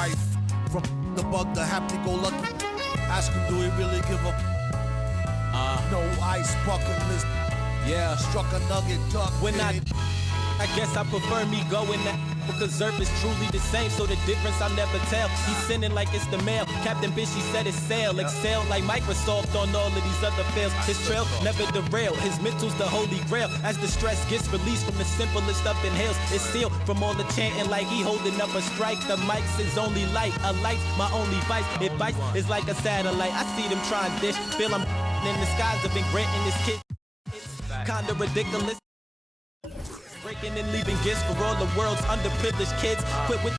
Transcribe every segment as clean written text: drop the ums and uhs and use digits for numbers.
wife. From the bug to happy-go-lucky. Ask him, do he really give a no ice bucket list? Yeah, struck a nugget duck. When I guess I prefer me going that because Zerp is truly the same, so the difference I'll never tell. He's sending like it's the mail. Captain Bitch, he said it's sail. Excel like Microsoft on all of these other fails. His trail never derail. His mental's the holy grail. As the stress gets released from the simplest up inhales, it's sealed from all the chanting like he holding up a strike. The mic's his only light. A light's my only vice. Advice is like a satellite. I see them trying dish. Feel I'm in the skies have been granting this kid. It's kinda ridiculous. Breaking and leaving gifts for all the world's underprivileged kids. Quit with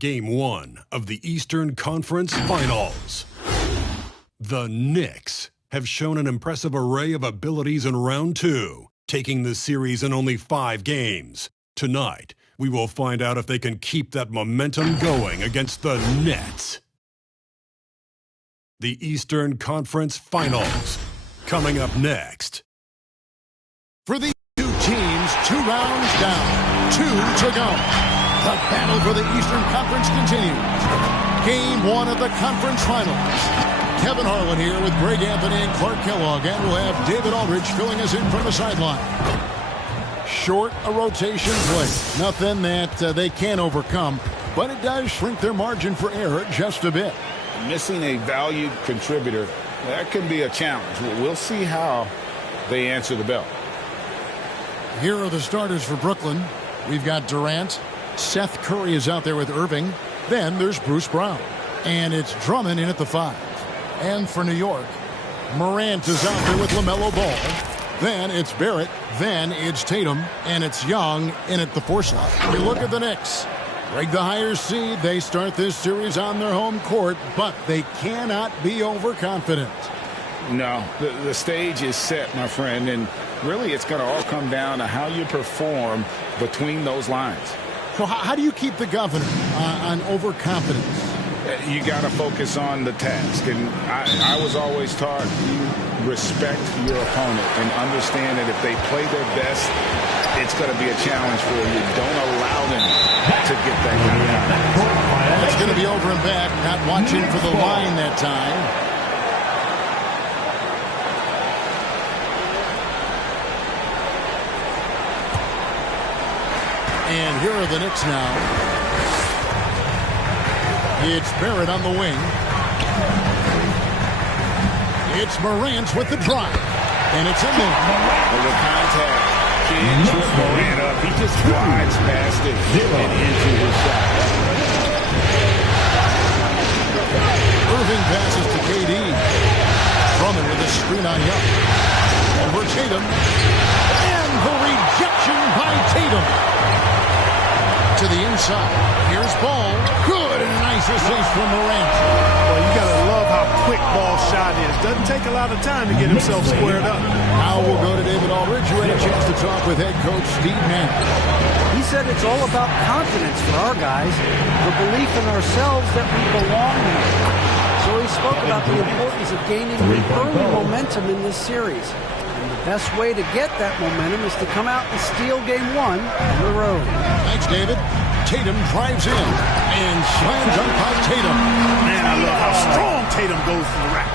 Game 1 of the Eastern Conference Finals. The KNICKS have shown an impressive array of abilities in round 2, taking the series in only 5 games. Tonight, we will find out if they can keep that momentum going against the Nets. The Eastern Conference Finals, coming up next. For these two teams, 2 rounds down, 2 to go. The battle for the Eastern Conference continues. Game 1 of the conference finals. Kevin Harlan here with Greg Anthony and Clark Kellogg, and we'll have David Aldridge filling us in from the sideline. Short a rotation play. Nothing that they can't overcome, but it does shrink their margin for error just a bit. Missing a valued contributor, that can be a challenge. We'll see how they answer the bell. Here are the starters for Brooklyn. We've got Durant. Seth Curry is out there with Irving. Then there's Bruce Brown. And it's Drummond in at the 5. And for New York, Morant is out there with LaMelo Ball. Then it's Barrett. Then it's Tatum. And it's Young in at the 4 slot. We look at the Knicks. Greg, the higher seed, they start this series on their home court, but they cannot be overconfident. No, the stage is set, my friend, and really it's going to all come down to how you perform between those lines. So how do you keep the governor on overconfidence? You got to focus on the task. And I was always taught you respect your opponent and understand that if they play their best, it's going to be a challenge for you. Don't allow them to get that kind of confidence. It's going to be over and back. Not watching for the line that time. And here are the Knicks now. It's Barrett on the wing. It's Morant with the drive. And it's in there. The contact. Can't trip Morant up. He just glides past it and into his shot. Irving passes to KD. Drummond with a screen on Young. Over Tatum. And the rejection by Tatum. To the inside. Here's Ball. Good, and a nice assist from Morant. Well, you got to love how quick Ball's shot is. Doesn't take a lot of time to get himself squared up. Now we'll go to David Aldridge, who had a chance to talk with head coach Steve Nash. He said it's all about confidence for our guys, the belief in ourselves that we belong here. So he spoke about the importance of gaining early momentum in this series. And the best way to get that momentum is to come out and steal game one on the road. Thanks, David. Tatum drives in and slam dunk by Tatum. Man, I love how strong Tatum goes to the rack.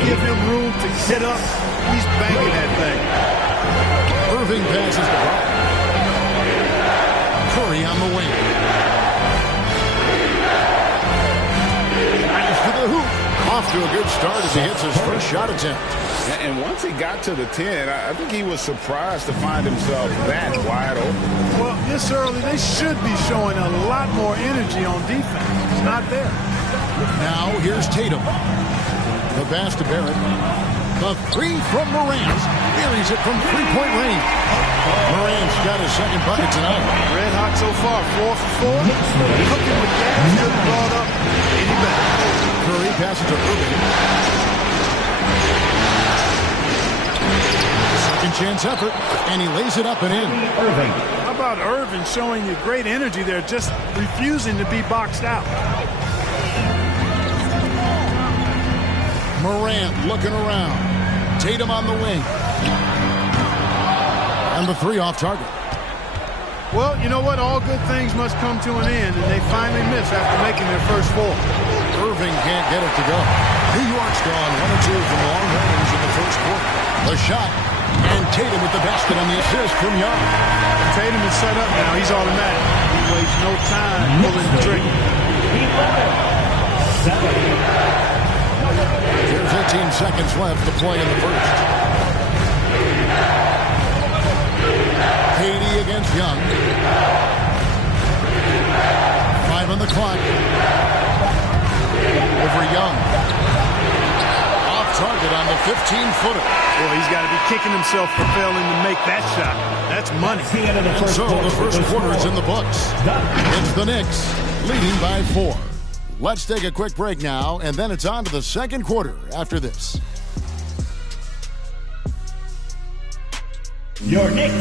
Give him room to get up. He's banging that thing. Irving passes the ball. Curry on the wing. Nice to the hoop. Off to a good start as he hits his first shot attempt. And once he got to the 10, I think he was surprised to find himself that wide open. Well, this early, they should be showing a lot more energy on defense. It's not there. Now here's Tatum. The pass to Barrett. The three from Morant. Buries it from three-point range. Morant's got his second bucket tonight. Red hot so far, 4 for 4. Cooking with gas, couldn't brought up any better. Curry passes to Irving. Second chance effort, and he lays it up and in. Irving. How about Irving showing you great energy there, just refusing to be boxed out? Morant looking around. Tatum on the wing. And the three off target. Well, you know what? All good things must come to an end, and they finally miss after making their first 4. Irving can't get it to go. New York's gone 1-2 from long range in the first quarter. The shot, and Tatum with the basket on the assist from Young. Tatum is set up now. He's automatic. He wastes no time pulling the trigger. There's 18 seconds left to play in the first. KD against Young. 5 on the clock. Over Young. Off target on the 15-footer. Well, he's got to be kicking himself for failing to make that shot. That's money. So the first quarter is in the books. It's the Knicks leading by 4. Let's take a quick break now, and then it's on to the second quarter after this. Your Knicks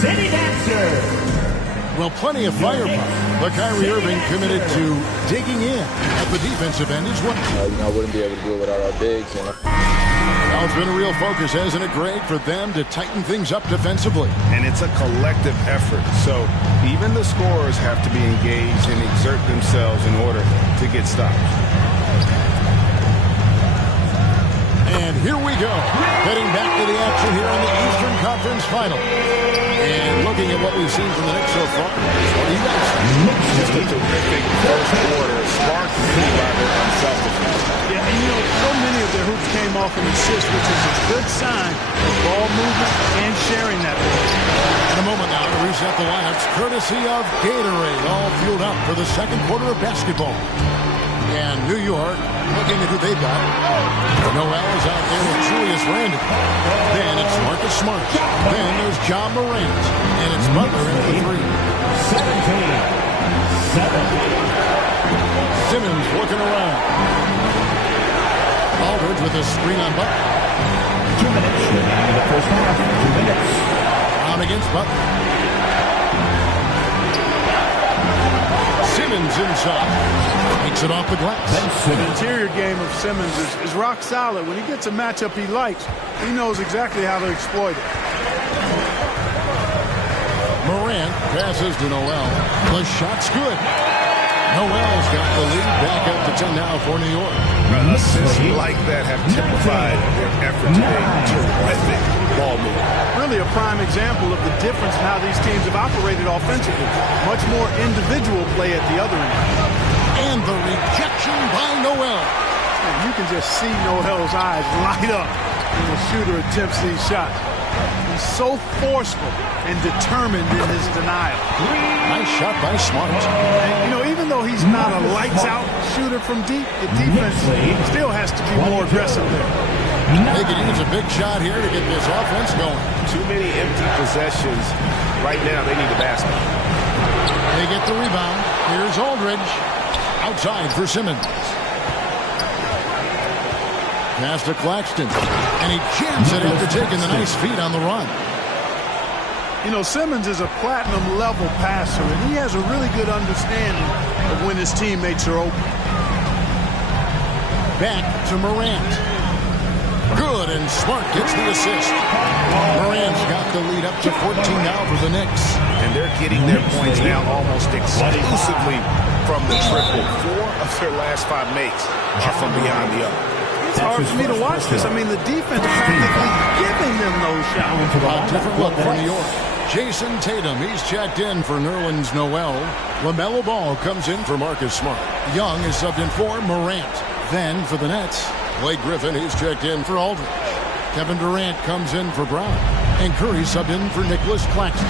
City Dancer. Well, plenty of firepower, but Kyrie Irving committed to digging in at the defensive end as well. I wouldn't be able to do it without our bigs. Now it's been a real focus, hasn't it, Greg, for them to tighten things up defensively? And it's a collective effort. So even the scorers have to be engaged and exert themselves in order to get stops. And here we go, heading back to the action here in the Eastern Conference Final. And looking at what we've seen from the Knicks so far, what do you guys think? Just a terrific first quarter, sparked really by their unselfishness. Yeah, and you know, so many of their hoops came off an assist, which is a good sign of ball movement and sharing that ball. In a moment now to reset the lineups, courtesy of Gatorade, all fueled up for the second quarter of basketball. And New York, looking at who they've got. Noel is out there with Julius Randle. Then it's Marcus Smart. Then there's John Morant. And it's Butler in the 3. 17-7. Simmons looking around. Aldridge with a screen on Butler. 2 minutes remaining in the first half. 2 minutes. Brown against Butler. Simmons inside. Takes it off the glass. The interior game of Simmons is rock solid. When he gets a matchup he likes, he knows exactly how to exploit it. Morant passes to Noel. The shot's good. Noel's got the lead back up to 10 now for New York. Assists like that have typified their effort today. Terrific ball movement. Really a prime example of the difference in how these teams have operated offensively. Much more individual play at the other end. And the rejection by Noel. And you can just see Noel's eyes light up when the shooter attempts these shots. He's so forceful and determined in his denial. Nice shot by Smart. And, even though he's not a lights-out shooter from deep, the defense still has to be more aggressive there. They could use a big shot here to get this offense going. Too many empty possessions. Right now, they need a basket. They get the rebound. Here's Aldridge. Outside for Simmons. Pass to Claxton. And he jams it after taking the nice feed on the run. Simmons is a platinum-level passer, and he has a really good understanding of when his teammates are open. Back to Morant. Good, and Smart gets the assist. Morant's got the lead up to 14 now for the Knicks. And they're getting their points now almost exclusively from the triple. 4 of their last 5 makes are from beyond the arc. It's hard for me to watch this. The defense is practically giving them those shots. A different look for New York. Jason Tatum, he's checked in for Nerlens Noel. LaMelo Ball comes in for Marcus Smart. Young is subbed in for Morant. Then for the Nets, Blake Griffin, he's checked in for Aldridge. Kevin Durant comes in for Brown. And Curry subbed in for Nicholas Claxton.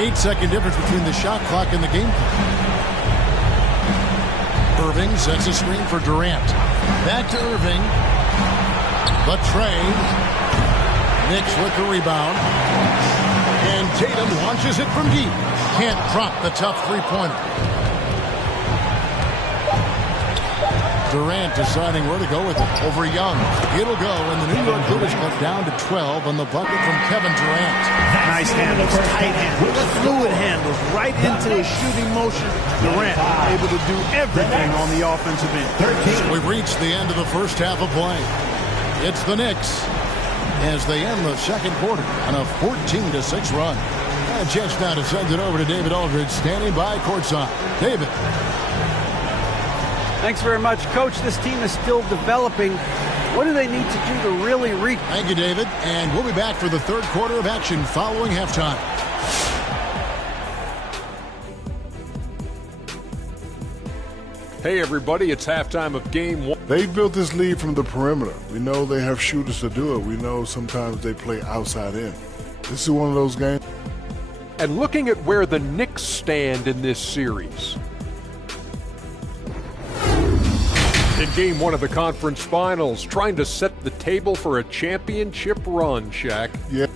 8-second difference between the shot clock and the game clock. Irving sets a screen for Durant. Back to Irving. The trade. Knicks with the rebound. And Tatum launches it from deep. Can't drop the tough three-pointer. Durant deciding where to go with it over Young. It'll go, and the New York Clippers cut down to 12 on the bucket from Kevin Durant. Nice handles, tight handles, fluid handles, right into a shooting motion. Durant able to do everything on the offensive end. We've reached the end of the first half of play. It's the Knicks as they end the second quarter on a 14-6 run. A chance now to send it over to David Aldridge, standing by courtside. David. Thanks very much, Coach. This team is still developing. What do they need to do to really reach? Thank you, David. And we'll be back for the third quarter of action following halftime. Hey, everybody, it's halftime of game 1. They built this lead from the perimeter. We know they have shooters to do it. We know sometimes they play outside in. This is one of those games. And looking at where the Knicks stand in this series. In game 1 of the conference finals, trying to set the table for a championship run, Shaq. Yeah.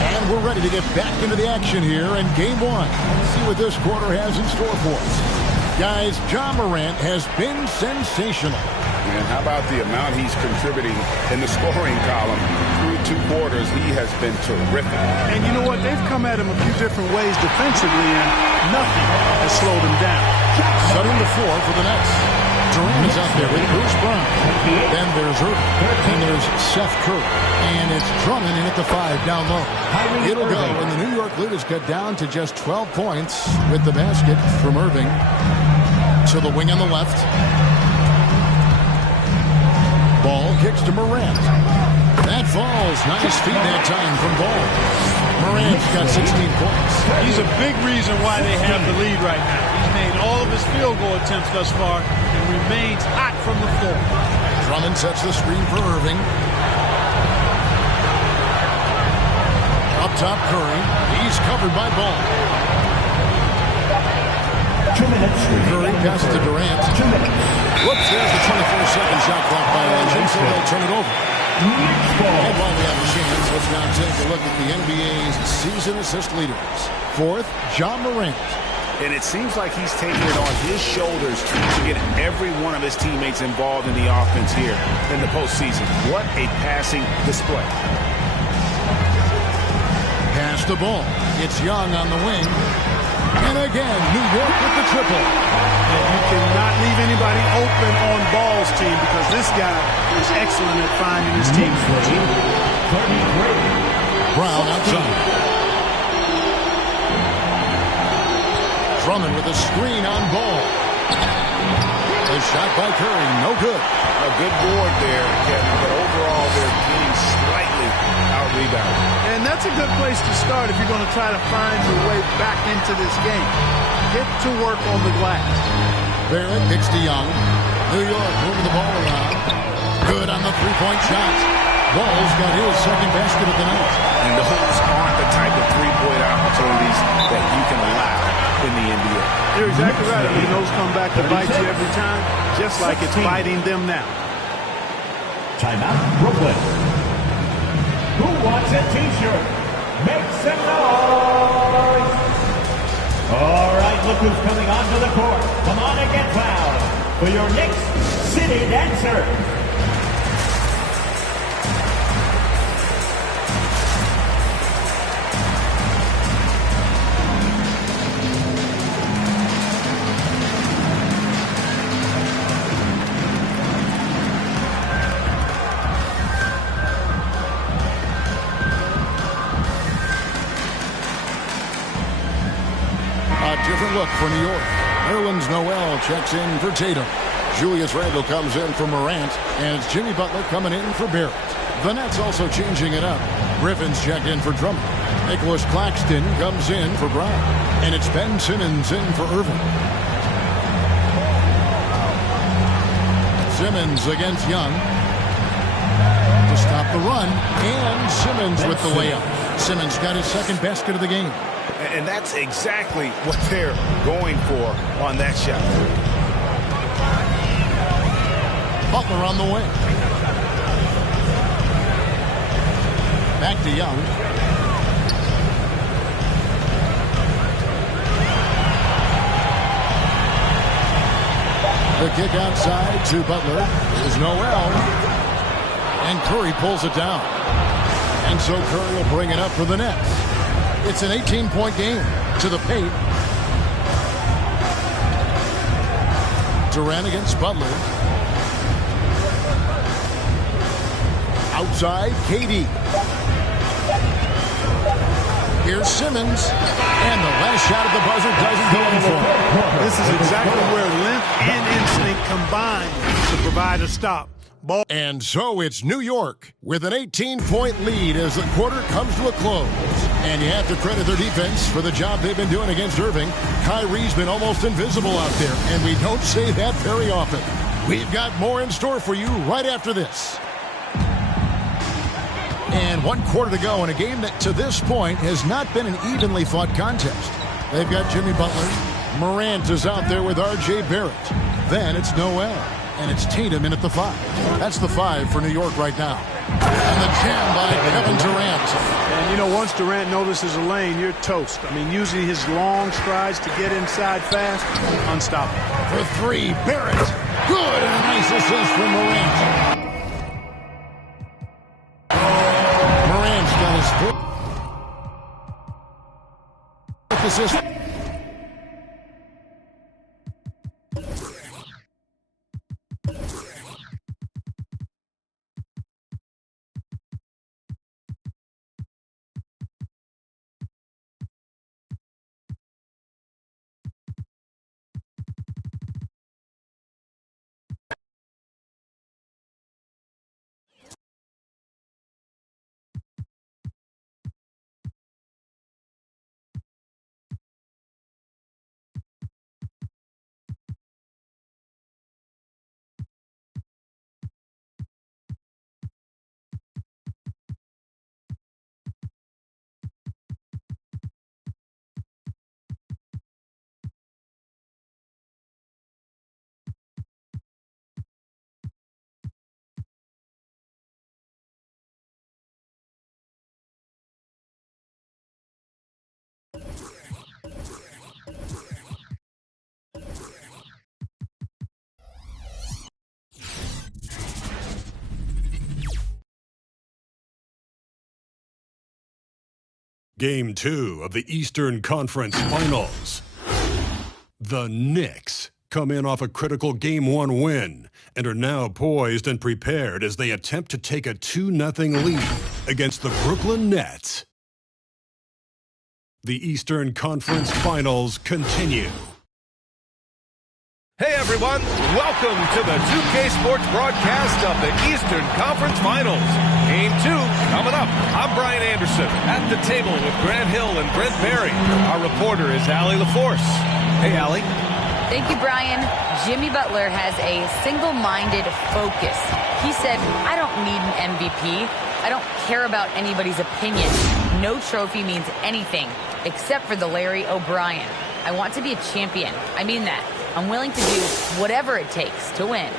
And we're ready to get back into the action here in game 1. Let's see what this quarter has in store for us. Guys, Ja Morant has been sensational. And how about the amount he's contributing in the scoring column? Through 2 quarters, he has been terrific. And you know what? They've come at him a few different ways defensively, and nothing has slowed him down. Setting the floor for the Nets. Durant is out there with Bruce Brown. Then there's Irving. Then there's Seth Curry. And it's Drummond in at the 5 down low. It'll go, and the New York lead is cut down to just 12 points with the basket from Irving. To the wing on the left. Ball kicks to Morant. That falls. Nice feed that time from Ball. Morant's got 16 points. He's a big reason why they have the lead right now. He's made all of his field goal attempts thus far and remains hot from the floor. Drummond sets the screen for Irving. Up top, Curry. He's covered by Ball. 2 minutes. Curry passes to Durant. Whoops, there's the 24-second shot clock violation, so they'll turn it over. And while we have a chance, let's now take a look at the NBA's season assist leaders. 4th, Ja Morant. And it seems like he's taking it on his shoulders to get every one of his teammates involved in the offense here in the postseason. What a passing display. the ball. It's Young on the wing. And again, New York with the triple. And you cannot leave anybody open on Ball's team because this guy is excellent at finding his team's team. Brown outside. Drummond with a screen on Ball. A shot by Curry, no good. A good board there, Kevin, but overall they're getting slightly out-rebounded. And that's a good place to start if you're going to try to find your way back into this game. Get to work on the glass. Barrett kicks to Young. New York moving the ball around. Good on the three-point shot. Ball's got his second basket of the night. And those aren't the type of three-point opportunities that you can allow in the NBA. You're exactly right. I mean, those come back to bite you every time, just like it's biting them now. Timeout, Brooklyn. Who wants a T-shirt? Make some noise! All right, look who's coming onto the court. Come on and get loud for your Knicks City Dancer. Different look for New York. Nerlens Noel checks in for Tatum. Julius Randle comes in for Morant. And it's Jimmy Butler coming in for Barrett. The Nets also changing it up. Griffin's checked in for Drummond. Nicholas Claxton comes in for Brown. And it's Ben Simmons in for Irving. Simmons against Young. To stop the run. And Simmons with the layup. Simmons got his second basket of the game. And that's exactly what they're going for on that shot. Butler on the wing. Back to Young. The kick outside to Butler is Noel. And Curry pulls it down. And so Curry will bring it up for the Nets. It's an 18-point game to the paint. Durant against Butler. Outside, KD. Here's Simmons. And the last shot at the buzzer doesn't go in for him. This is exactly where length and instinct combine to provide a stop. Ball. And so it's New York with an 18-point lead as the quarter comes to a close. And you have to credit their defense for the job they've been doing against Irving. Kyrie's been almost invisible out there, and we don't say that very often. We've got more in store for you right after this. And 1 quarter to go in a game that to this point has not been an evenly fought contest. They've got Jimmy Butler. Morant is out there with R.J. Barrett. Then it's Noel. And it's Tatum in at the 5. That's the 5 for New York right now. And the jam by Kevin Durant. And, you know, once Durant notices a lane, you're toast. I mean, using his long strides to get inside fast, unstoppable. For 3, Barrett. Good, and a nice assist from Morant. Morant's got his 4th assist. Game 2 of the Eastern Conference Finals. The Knicks come in off a critical Game 1 win and are now poised and prepared as they attempt to take a 2-0 lead against the Brooklyn Nets. The Eastern Conference Finals continue. Hey everyone, welcome to the 2K Sports broadcast of the Eastern Conference Finals. Game 2 coming up. I'm Brian Anderson at the table with Grant Hill and Brent Barry. Our reporter is Allie LaForce. Hey Allie. Thank you, Brian. Jimmy Butler has a single-minded focus. He said, I don't need an MVP. I don't care about anybody's opinion. No trophy means anything except for the Larry O'Brien. I want to be a champion. I mean that. I'm willing to do whatever it takes to win.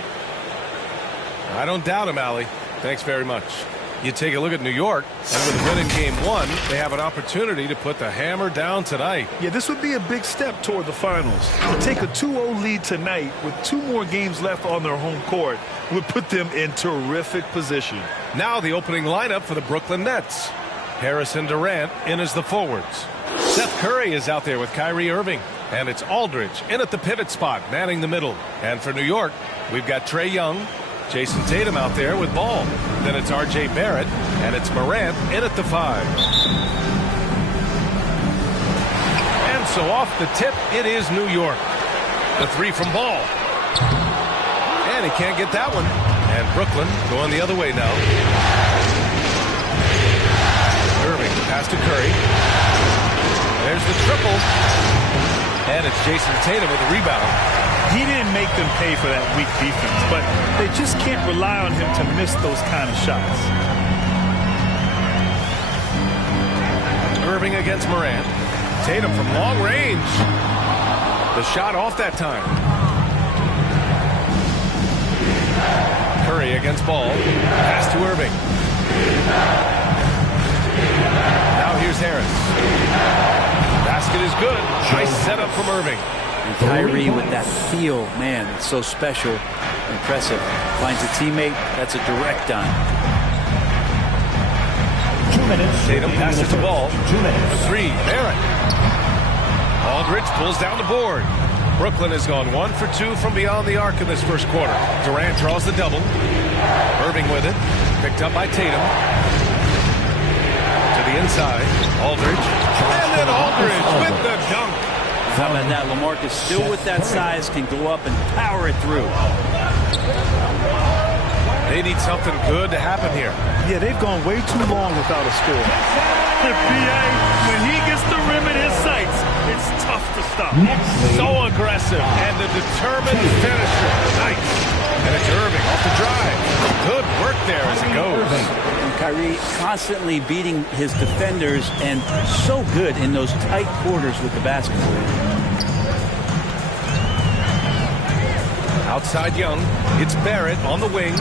I don't doubt him, Allie. Thanks very much. You take a look at New York, and with a win in Game 1, they have an opportunity to put the hammer down tonight. Yeah, this would be a big step toward the finals. To take a 2-0 lead tonight with 2 more games left on their home court would put them in terrific position. Now the opening lineup for the Brooklyn Nets. Harris and Durant in as the forwards. Seth Curry is out there with Kyrie Irving. And it's Aldridge in at the pivot spot, manning the middle. And for New York, we've got Trae Young, Jason Tatum out there with ball. Then it's R.J. Barrett, and it's Morant in at the 5. And so off the tip, it is New York. The 3 from Ball. And he can't get that one. And Brooklyn going the other way now. Irving, pass to Curry. There's the triple. And it's Jason Tatum with a rebound. He didn't make them pay for that weak defense, but they just can't rely on him to miss those kind of shots. Irving against Morant. Tatum from long range. The shot off that time. Curry against Ball. Pass to Irving. Now here's Harris. Basket is good. Nice setup from Irving. And Kyrie with that feel, man, it's so special, impressive. Finds a teammate, that's a direct dime. 2 minutes. Tatum passes the ball. 2 minutes. The 3, Barrett. Aldridge pulls down the board. Brooklyn has gone 1 for 2 from beyond the arc in this first quarter. Durant draws the double. Irving with it. Picked up by Tatum. Inside, Aldridge, and then Aldridge with the dunk. How about that? LaMarcus still with that size can go up and power it through. They need something good to happen here. Yeah, they've gone way too long without a score. The PA, when he gets the rim in his sights, it's tough to stop. So aggressive and a determined finisher. Nice. And it's Irving off the drive. Good work there as it goes. And Kyrie constantly beating his defenders and so good in those tight quarters with the basketball. Outside Young. It's Barrett on the wing.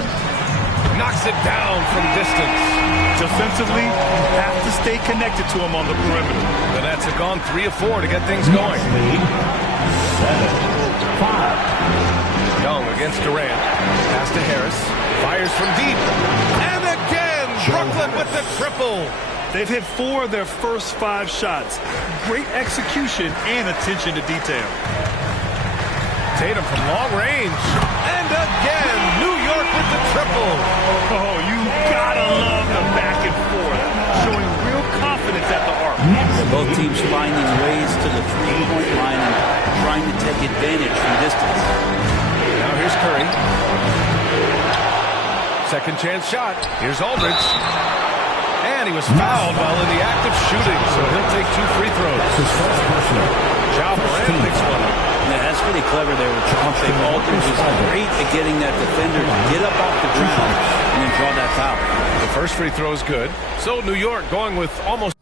Knocks it down from distance. Defensively, you have to stay connected to him on the perimeter. The Nets have gone 3 of 4 to get things going. 7-5. Young against Durant. Pass to Harris. Fires from deep. And again, Brooklyn with the triple. They've hit 4 of their first 5 shots. Great execution and attention to detail. Tatum from long range. And again, New York with the triple. Oh, you gotta love the back and forth. Showing real confidence at the arc. Both teams finding ways to the 3-point line and trying to take advantage from distance. Now here's Curry. Second chance shot. Here's Aldridge. And he was fouled while in the act of shooting, so he'll take 2 free throws. Ja Morant picks one up. Yeah, that's pretty clever there with Aldridge. Aldridge is great at getting that defender to get up off the ground and then draw that foul. The first free throw is good. So New York going with almost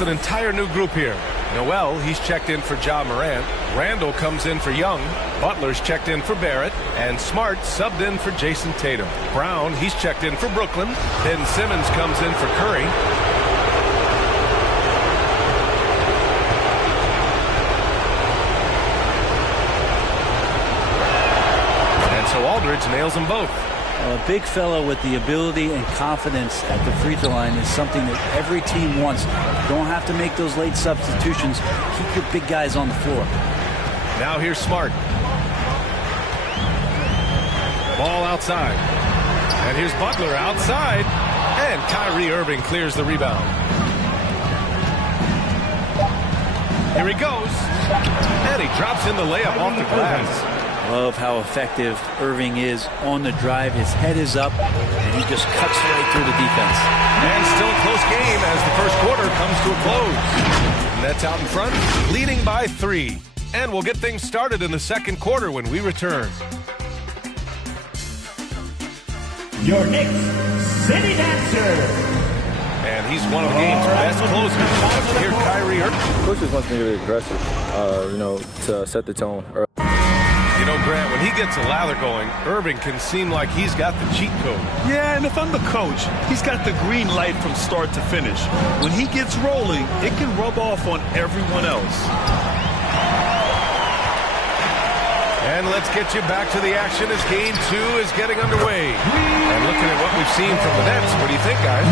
an entire new group here. Noel, he's checked in for Ja Morant. Randall comes in for Young. Butler's checked in for Barrett. And Smart subbed in for Jason Tatum. Brown, he's checked in for Brooklyn. Ben Simmons comes in for Curry. And so Aldridge nails them both. A big fellow with the ability and confidence at the free throw line is something that every team wants. You don't have to make those late substitutions. Keep your big guys on the floor. Now here's Smart. Ball outside. And here's Butler outside. And Kyrie Irving clears the rebound. Here he goes. And he drops in the layup off the glass. Love how effective Irving is on the drive. His head is up, and he just cuts right through the defense. And still a close game as the first quarter comes to a close. Nets out in front, leading by 3. And we'll get things started in the second quarter when we return. Your Knicks City Dancer. And he's one of the game's best closers. Let's hear Kyrie Irving. Coach just wants me to be aggressive, to set the tone. You know, Grant, when he gets a lather going, Irving can seem like he's got the cheat code. Yeah, and if I'm the coach, he's got the green light from start to finish. When he gets rolling, it can rub off on everyone else. And let's get you back to the action as Game 2 is getting underway. And looking at what we've seen from the Nets, what do you think, guys?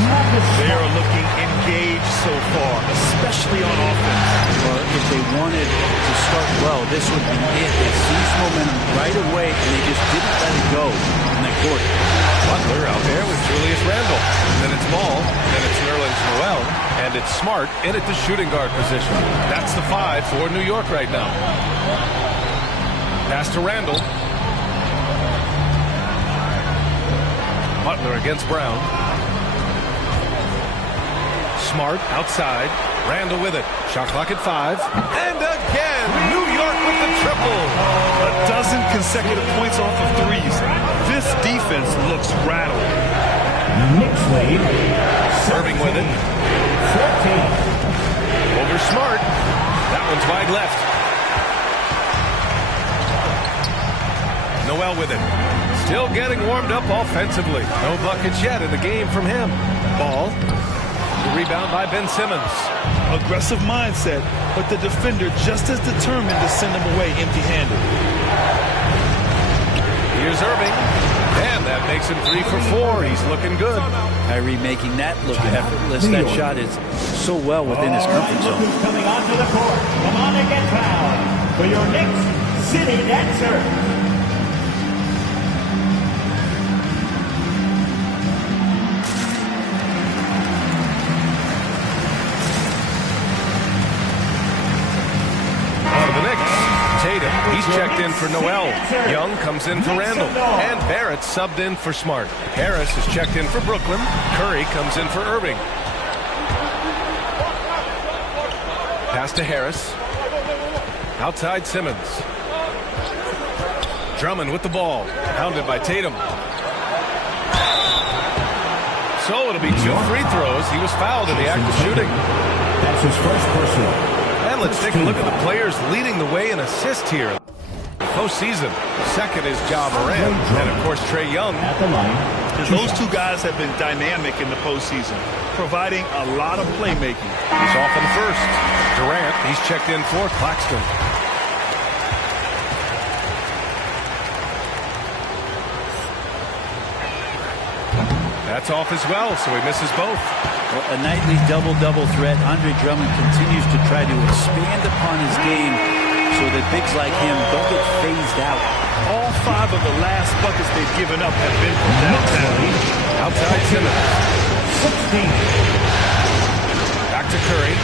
They are looking engaged so far, especially on offense. Well, if they wanted to start well, this would be it. They seized momentum right away, and they just didn't let it go in that quarter. Butler out there with Julius Randle. Then it's Ball, then it's Nerlens Noel, and it's Smart in at the shooting guard position. That's the 5 for New York right now. Pass to Randle. Butler against Brown. Smart outside. Randle with it. Shot clock at 5. And again, New York with the triple. A dozen consecutive points off of threes. This defense looks rattled. Knicks lead. Irving with it. 14. Over Smart. That one's wide left. Noel with it. Still getting warmed up offensively. No buckets yet in the game from him. Ball. The rebound by Ben Simmons. Aggressive mindset, but the defender just as determined to send him away empty-handed. Here's Irving. And that makes him 3 for 4. He's looking good. Kyrie making that look effortless. That shot is so well within his comfort zone. Look who's coming onto the court. Come on and get fouled for your Knicks City Dancer. He's checked in for Noel. Young comes in for Randle. And Barrett subbed in for Smart. Harris is checked in for Brooklyn. Curry comes in for Irving. Pass to Harris. Outside Simmons. Drummond with the ball. Hounded by Tatum. So it'll be 2 free throws. He was fouled in the act of shooting. That's his first personal. And let's take a look at the players leading the way in assists here. Postseason. Second is Ja Morant. And, of course, Trae Young. At the line. Those two guys have been dynamic in the postseason, providing a lot of playmaking. He's off in the first. Durant, he's checked in for Claxton. That's off as well, so he misses both. Well, a nightly double-double threat. Andre Drummond continues to try to expand upon his game so that bigs like him don't get phased out. All 5 of the last buckets they've given up have been from downtown. Outside Simmons. 16. Back to Curry.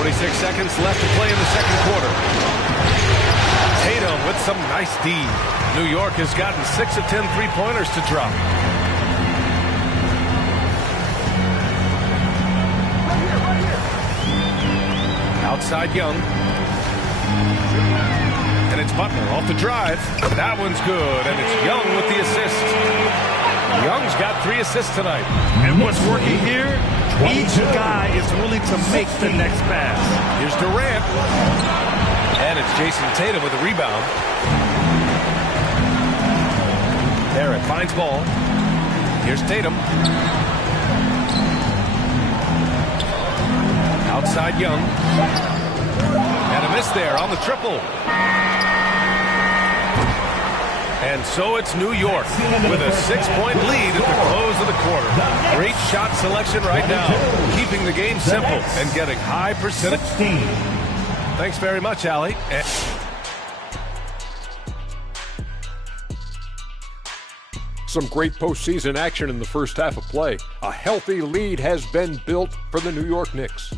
46 seconds left to play in the second quarter. Tatum with some nice D. New York has gotten 6 of 10 three-pointers to drop. Outside Young. And it's Butler off the drive. That one's good, and it's Young with the assist. Young's got 3 assists tonight. And what's working here? Each guy is willing to make the next pass. Here's Durant. And it's Jason Tatum with the rebound. Barrett finds ball. Here's Tatum. Outside Young. And a miss there on the triple. And so it's New York with a 6-point lead at the close of the quarter. Great shot selection right now, keeping the game simple and getting high percentage. Thanks very much, Allie. Some great postseason action in the first half of play. A healthy lead has been built for the New York Knicks.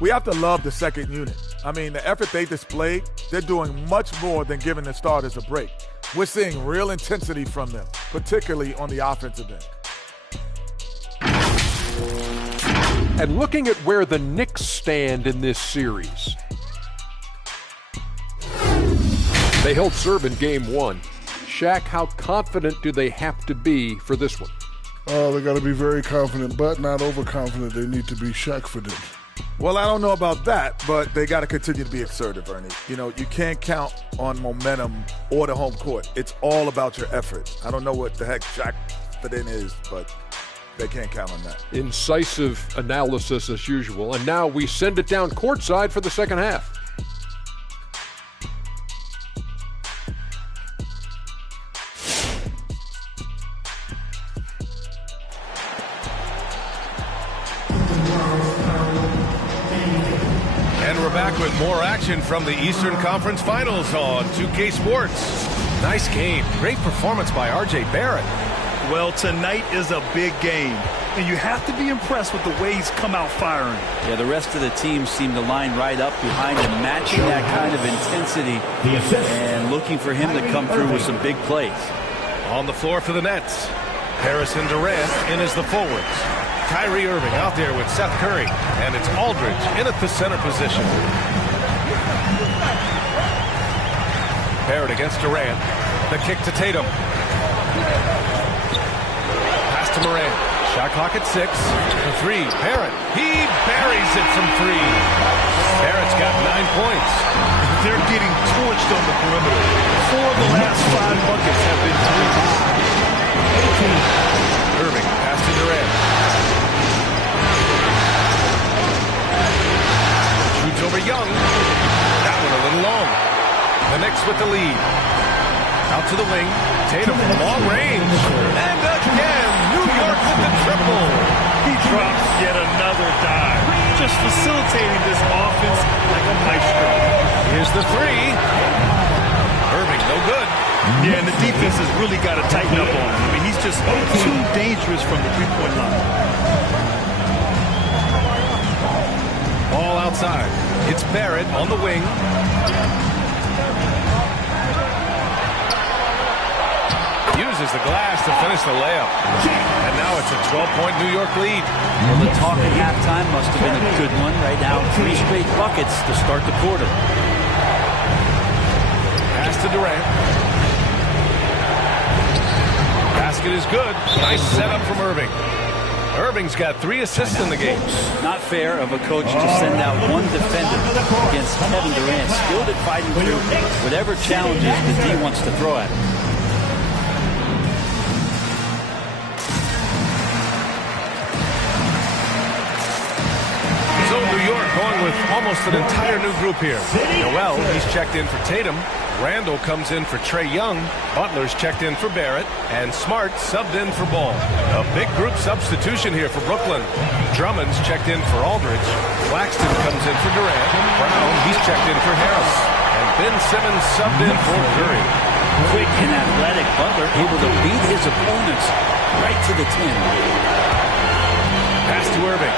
We have to love the second unit. I mean, the effort they displayed, they're doing much more than giving the starters a break. We're seeing real intensity from them, particularly on the offensive end. And looking at where the Knicks stand in this series. They held serve in game 1. Shaq, how confident do they have to be for this one? Oh, they got to be very confident, but not overconfident. They need to be Shaq-fident. Well, I don't know about that, but they got to continue to be assertive, Ernie. You know, you can't count on momentum or the home court. It's all about your effort. I don't know what the heck Shaq-fident is, but they can't count on that. Incisive analysis as usual. And now we send it down courtside for the second half. And we're back with more action from the Eastern Conference Finals on 2K Sports. Nice game. Great performance by R.J. Barrett. Well, tonight is a big game, and you have to be impressed with the way he's come out firing. Yeah, the rest of the team seem to line right up behind him, matching that kind of intensity and looking for him to come through with some big plays. On the floor for the Nets, Harrison Durant in as the forwards. Kyrie Irving out there with Seth Curry, and it's Aldridge in at the center position. Barrett against Durant. The kick to Tatum. Pass to Morant. Shot clock at 6. The 3. Barrett. He buries it from 3. Barrett's got 9 points. They're getting torched on the perimeter. 4 of the last 5 buckets have been threes. Irving. Pass to Durant. Shoots over Young. That one a little long. The Knicks with the lead. Out to the wing. Tatum from long range. And again, New York with the triple. He drops yet another dive. Just facilitating this offense like a maestro. Here's the 3. Irving, no good. Yeah, and the defense has really got to tighten up on him. I mean, he's just too dangerous from the three-point line. All outside. It's Barrett on the wing. Uses the glass to finish the layup. And now it's a 12-point New York lead. Well, the talk at halftime must have been a good one. Right now, 3 straight buckets to start the quarter. Pass to Durant. Basket is good. Nice setup from Irving. Irving's got 3 assists in the game. Not fair of a coach to send out one defender against Kevin Durant, skilled at fighting through whatever challenges the D wants to throw at him. So New York going with almost an entire new group here. Noel, he's checked in for Tatum. Randall comes in for Trae Young. Butler's checked in for Barrett. And Smart subbed in for Ball. A big group substitution here for Brooklyn. Drummond's checked in for Aldridge. Claxton comes in for Durant. Brown, he's checked in for Harris. And Ben Simmons subbed in for Curry. Quick and athletic Butler able to beat his opponents right to the 10. Pass to Irving.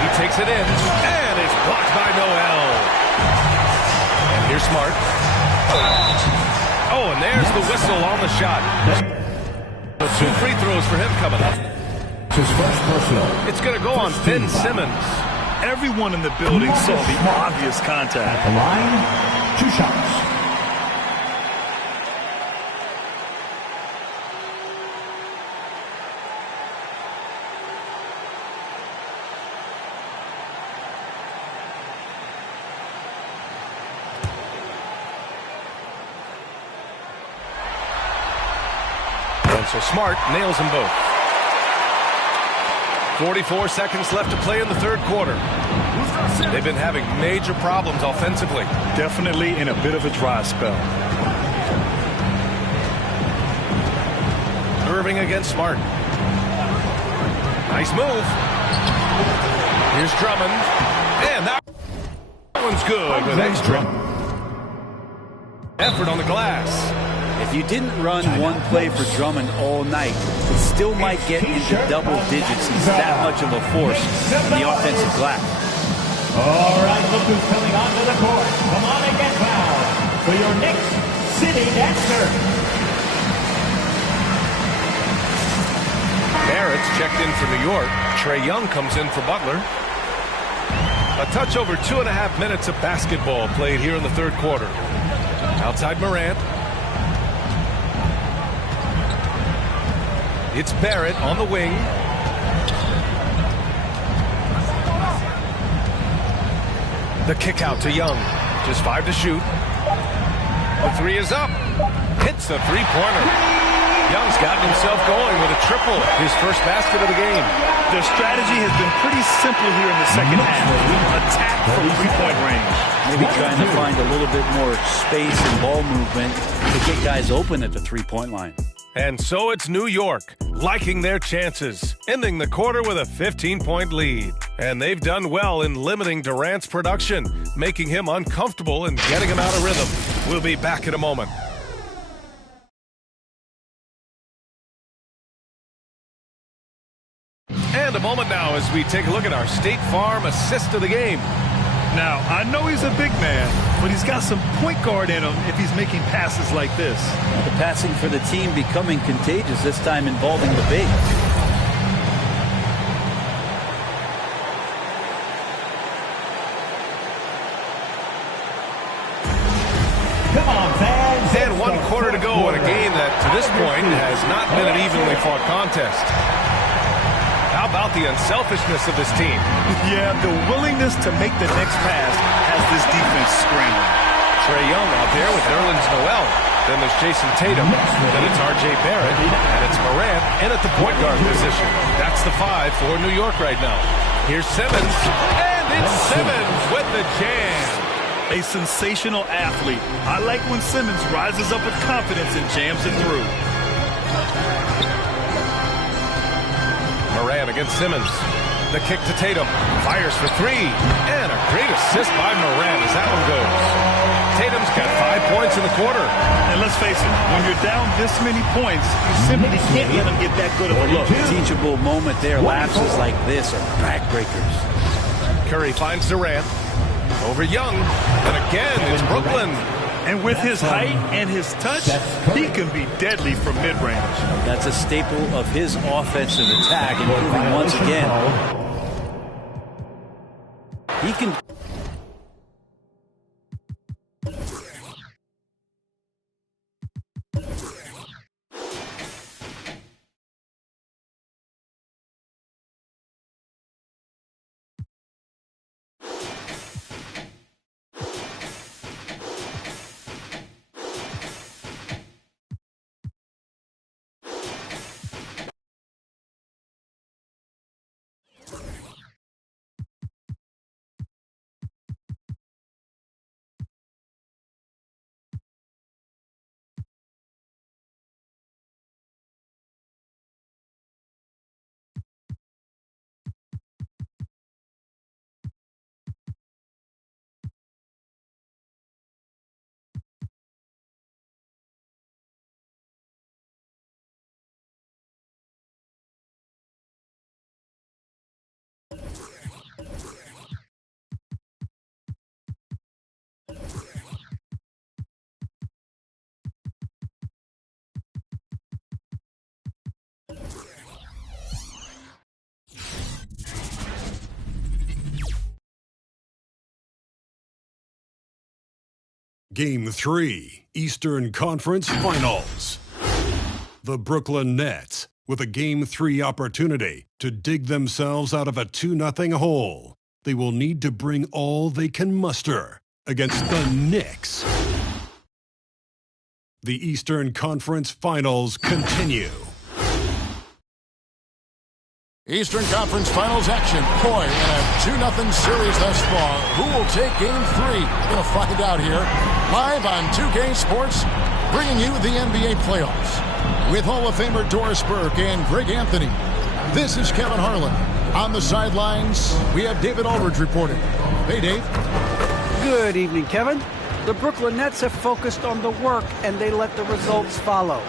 He takes it in. And it's blocked by Noel. Here's Smart. Oh, and there's the whistle on the shot. 2 free throws for him coming up. It's going to go on Ben Simmons. Everyone in the building saw the obvious contact. The line, 2 shots. So Smart nails them both. 44 seconds left to play in the third quarter. Who's They've been having major problems offensively. Definitely in a bit of a dry spell. Irving against Smart. Nice move. Here's Drummond. And that one's good with extra effort on the glass. If you didn't run one play for Drummond all night, it still might get into double digits. He's that much of a force in the offensive glass. All right, look who's coming onto the court. Come on and get fouled for your Knicks City Dancer. Barrett's checked in for New York. Trae Young comes in for Butler. A touch over 2.5 minutes of basketball played here in the third quarter. Outside Morant. It's Barrett on the wing. The kick out to Young. Just 5 to shoot. The three is up. Hits a three-pointer. Young's gotten himself going with a triple. His first basket of the game. Their strategy has been pretty simple here in the second half. Attack from three-point range. Maybe trying to find a little bit more space and ball movement to get guys open at the three-point line. And so it's New York, liking their chances, ending the quarter with a 15-point lead. And they've done well in limiting Durant's production, making him uncomfortable and getting him out of rhythm. We'll be back in a moment. And a moment now as we take a look at our State Farm assist of the game. Now, I know he's a big man, but he's got some point guard in him if he's making passes like this. The passing for the team becoming contagious, this time involving the big. Come on, fans. And 1 quarter to go in a game that, to this point, has not been an evenly fought contest. How about the unselfishness of this team? Yeah, the willingness to make the next pass has this defense scrambling. Trae Young out there with Nerlens Noel. Then there's Jason Tatum. Then it's R.J. Barrett. And it's Morant in at the point guard position. That's the 5 for New York right now. Here's Simmons. And it's Simmons with the jam. A sensational athlete. I like when Simmons rises up with confidence and jams it through. Morant against Simmons. The kick to Tatum. Fires for 3. And a great assist by Morant as that one goes. Tatum's got 5 points in the quarter. And let's face it, when you're down this many points, you simply can't let him get that good of a look. Teachable moment there. Lapses like this are backbreakers. Curry finds Durant. Over Young. And again, it's Brooklyn. And with his height and his touch, he can be deadly from mid-range. That's a staple of his offensive attack, improving once again. He can... Game 3, Eastern Conference Finals. The Brooklyn Nets with a Game 3 opportunity to dig themselves out of a 2-0 hole. They will need to bring all they can muster against the Knicks. The Eastern Conference Finals continue. Eastern Conference Finals action. Boy, in a 2-0 series thus far. Who will take Game 3? We're going to find out here. Live on 2K Sports, bringing you the NBA playoffs. With Hall of Famer Doris Burke and Greg Anthony. This is Kevin Harlan. On the sidelines, we have David Aldridge reporting. Hey, Dave. Good evening, Kevin. The Brooklyn Nets have focused on the work, and they let the results follow.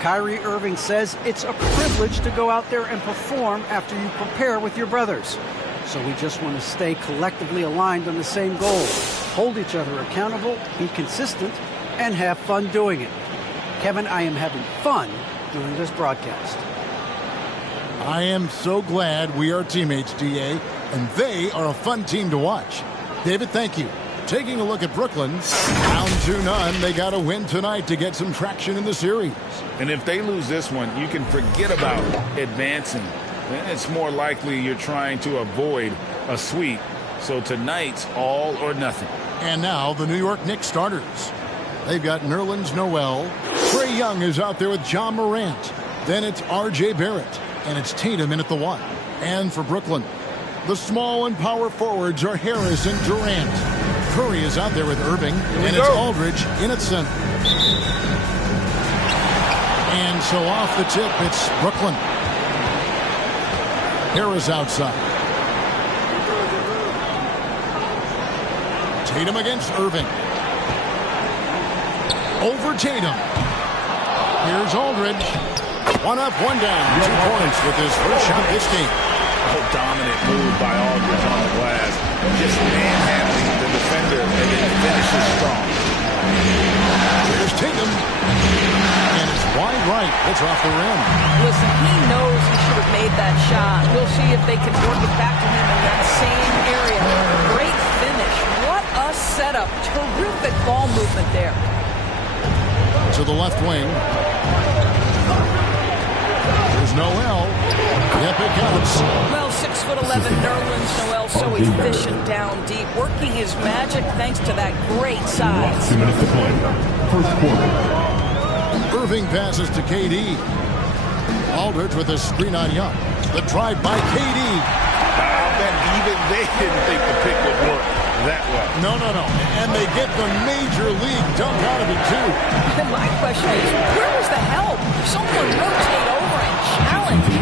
Kyrie Irving says it's a privilege to go out there and perform after you prepare with your brothers. So we just want to stay collectively aligned on the same goal. Hold each other accountable, be consistent, and have fun doing it. Kevin, I am having fun doing this broadcast. I am so glad we are teammates, DA, and they are a fun team to watch. David, thank you. Taking a look at Brooklyn, down 2-0, they got to win tonight to get some traction in the series. And if they lose this one, you can forget about advancing. Then it's more likely you're trying to avoid a sweep. So tonight's all or nothing. And now the New York Knicks starters. They've got Nerlens Noel. Trae Young is out there with John Morant. Then it's R.J. Barrett. And it's Tatum in at the 1. And for Brooklyn, the small and power forwards are Harris and Durant. Curry is out there with Irving, and it's Aldridge in at center. And so off the tip, it's Brooklyn. Harris outside. Tatum against Irving. Over Tatum. Here's Aldridge. 1 up, 1 down. 2 points with his first shot this game. Dominant move by Aldridge on the glass. Just manhandling the defender and then finishes strong. Here's Tatum. And it's wide right. It's off the rim. Listen, he knows he should have made that shot. We'll see if they can work it back to him in that same area. Great finish. What a setup. Terrific ball movement there. To the left wing. There's Noel. Yep, it counts. Well, 6'11", Nerlens Noel, so efficient down deep, working his magic thanks to that great size. 2 minutes to play. First quarter. Irving passes to KD. Aldridge with a screen on Young. The drive by KD. I bet even they didn't think the pick would work that well. No. And they get the major league dunk out of it, too. And my question is, where was the help? Someone rotate over and challenge.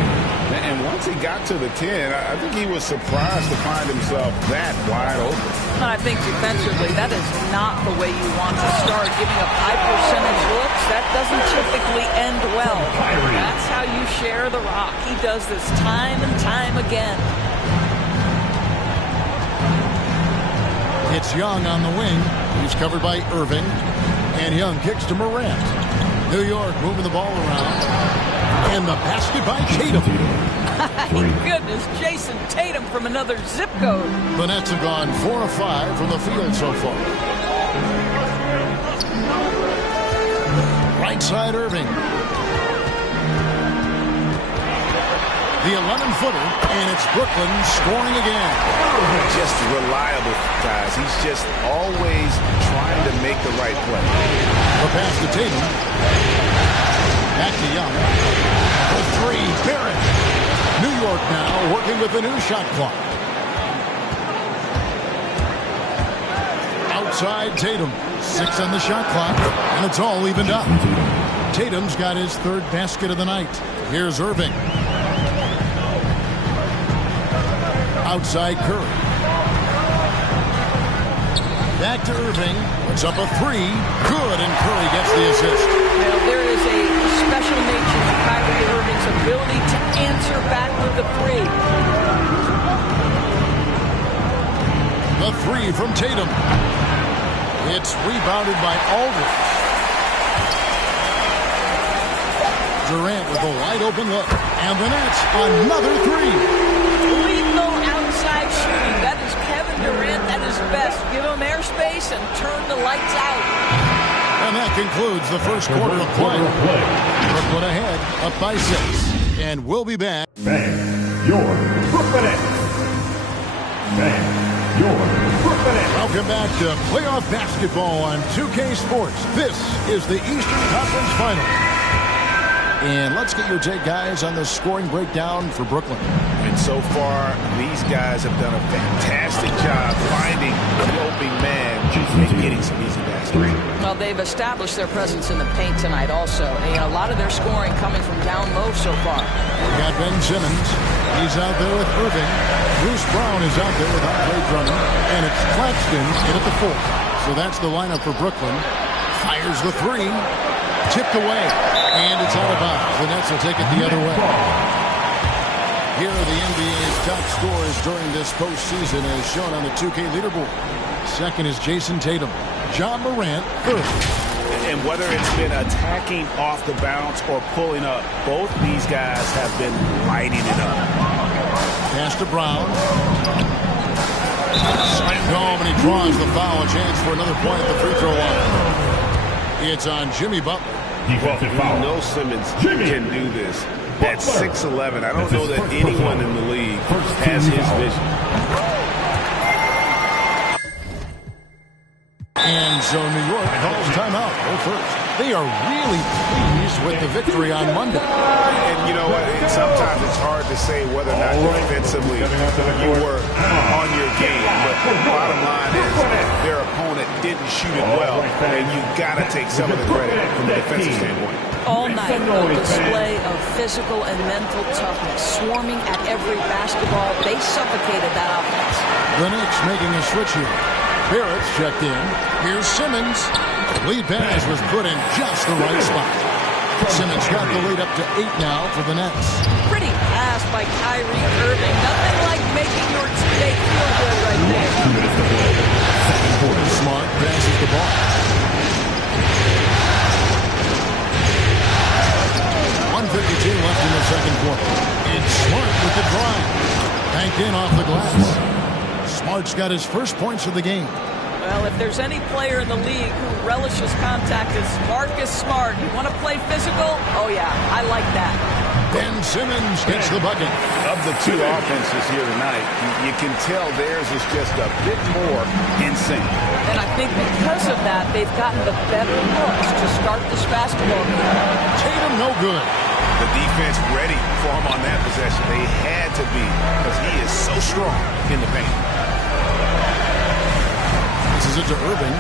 And once he got to the 10, I think he was surprised to find himself that wide open. I think defensively, that is not the way you want to start. Giving up high percentage looks, that doesn't typically end well. That's how you share the rock. He does this time and time again. It's Young on the wing. He's covered by Irving. And Young kicks to Morant. New York moving the ball around. And the basket by Tatum. My goodness, Jason Tatum from another zip code. The Nets have gone 4 of 5 from the field so far. Right side Irving. The 11-footer, and it's Brooklyn scoring again. Just reliable, guys. He's just always trying to make the right play. The pass to Tatum. Back to Young. For 3, Barrett. New York now working with the new shot clock. Outside Tatum. 6 on the shot clock, and it's all evened up. Tatum's got his 3rd basket of the night. Here's Irving. Outside Curry. Back to Irving. It's up a 3. Good, and Curry gets the assist. Well, there is a special nature to Kyrie Irving's ability to answer back with the 3. The 3 from Tatum. It's rebounded by Aldridge. Durant with a wide open look. And the Nets, another 3. Lethal outside shooting. That is Kevin Durant at his best. Give him airspace and turn the lights out. And that concludes the first quarter of play. Brooklyn ahead, up by 6. And we'll be back. Bang, your Brooklyn Nets. Bang. Welcome back to playoff basketball on 2K Sports. This is the Eastern Conference Finals. And let's get your take, guys, on the scoring breakdown for Brooklyn. And so far, these guys have done a fantastic job finding the opening man and getting some easy baskets. Well, they've established their presence in the paint tonight also. And a lot of their scoring coming from down low so far. We got Ben Simmons. He's out there with Irving. Bruce Brown is out there with Andre Drummond. And it's Claxton in at the 4. So that's the lineup for Brooklyn. Fires the 3. Tipped away. And it's out of bounds. The Nets will take it the other way. Here are the NBA's top scorers during this postseason as shown on the 2K leaderboard. Second is Jason Tatum. John Morant, third. And whether it's been attacking off the bounce or pulling up, both these guys have been lighting it up. Pass to Brown. Slammed home, and he draws the foul. A chance for another point at the free throw line. It's on Jimmy Butler. Defensive foul. No Simmons can do this. At 6'11", I don't know that anyone in the league has his vision. And so New York calls timeout. Go first. They are really pleased with the victory on Monday. And you know what? Sometimes it's hard to say whether or not defensively you were on your game. But the bottom line is that their opponent didn't shoot it well. And you got to take some of the credit from the defensive standpoint. All night, a display of physical and mental toughness, swarming at every basketball. They suffocated that offense. The Knicks making a switch here. Barrett's checked in. Here's Simmons. Lead pass was put in just the right spot. Simmons got the lead up to 8 now for the Nets. Pretty pass by Kyrie Irving. Nothing like making your teammate feel good right there. Smart passes the ball. 1:52 left in the second quarter. It's Smart with the drive. Banked in off the glass. Smart's got his first points of the game. Well, if there's any player in the league who relishes contact, it's Marcus Smart. You want to play physical? Oh, yeah, I like that. Ben Simmons gets the bucket. Of the two offenses here tonight, you can tell theirs is just a bit more in sync. And I think because of that, they've gotten the better looks to start this basketball game. Tatum no good. The defense ready for him on that possession. They had to be because he is so strong in the paint. This is it to Irving.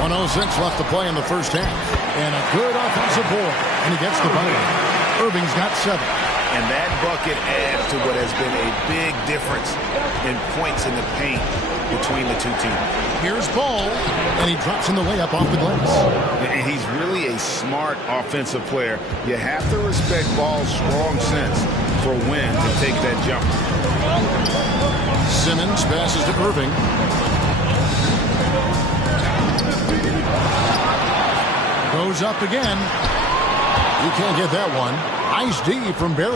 1:06 left to play in the first half. And a good offensive board. And he gets the bucket. Irving's got 7. And that bucket adds to what has been a big difference in points in the paint between the two teams. Here's Ball, and he drops in the layup off the glass. And he's really a smart offensive player. You have to respect Ball's strong sense for when to take that jump. Simmons passes to Irving. Goes up again. You can't get that one. Nice D from Barrett.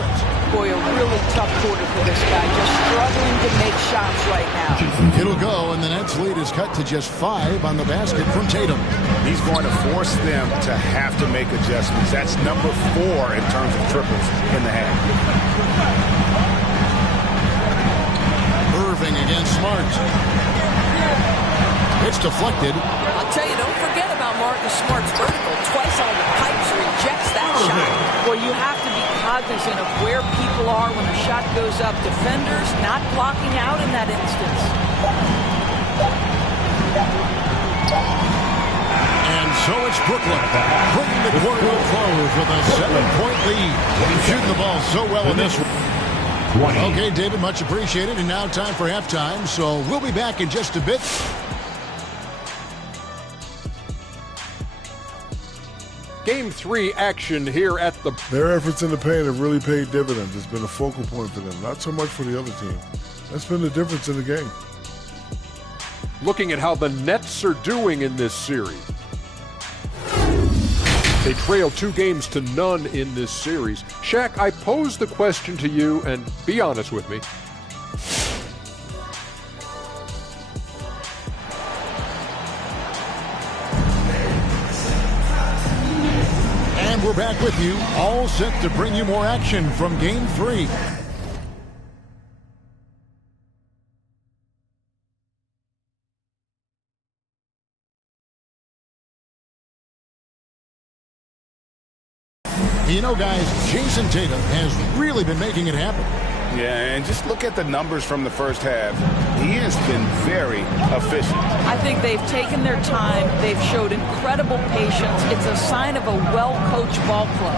Boy, a really tough quarter for this guy. Just struggling to make shots right now. It'll go, and the Nets lead is cut to just 5 on the basket from Tatum. He's going to force them to have to make adjustments. That's number 4 in terms of triples in the half. Irving against Smart. It's deflected. I'll tell you, don't forget about Marcus Smart's vertical. Twice on the pipes rejects that shot. Well, you have to be cognizant of where people are when the shot goes up. Defenders not blocking out in that instance. And so it's Brooklyn bringing the quarter to a close with a 7-point lead. Shooting the ball so well in this one. Okay, David, much appreciated. And now time for halftime. So we'll be back in just a bit. Game 3 action here at the... Their efforts in the paint have really paid dividends. It's been a focal point for them, not so much for the other team. That's been the difference in the game. Looking at how the Nets are doing in this series. They trail 2-0 in this series. Shaq, I pose the question to you, and be honest with me. And we're back with you, all set to bring you more action from Game 3. You know, guys, Jason Tatum has really been making it happen. Yeah, and just look at the numbers from the first half. He has been very efficient. I think they've taken their time. They've showed incredible patience. It's a sign of a well-coached ball club.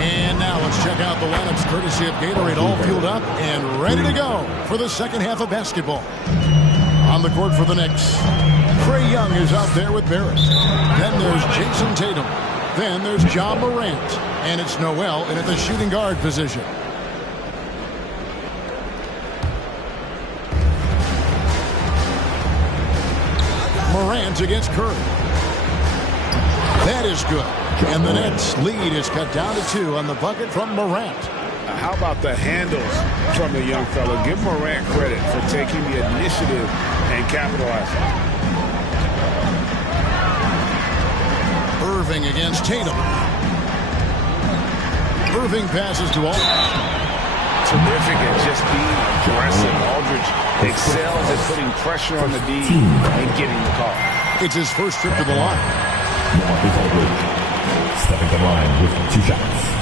And now let's check out the lineups courtesy of Gatorade, all fueled up and ready to go for the second half of basketball. On the court for the Knicks, Trae Young is out there with Barrett. Then there's Jason Tatum. Then there's John Morant. And it's Noel in at the shooting guard position. Morant against Curry. That is good. And the Nets lead is cut down to 2 on the bucket from Morant. How about the handles from the young fella? Give Morant credit for taking the initiative and capitalizing. Irving against Tatum. Irving passes to Aldridge. Terrific at just being aggressive. Aldridge excels at putting pressure on the D and getting the call. It's his first trip to the line. Stepping to the line with 2 shots.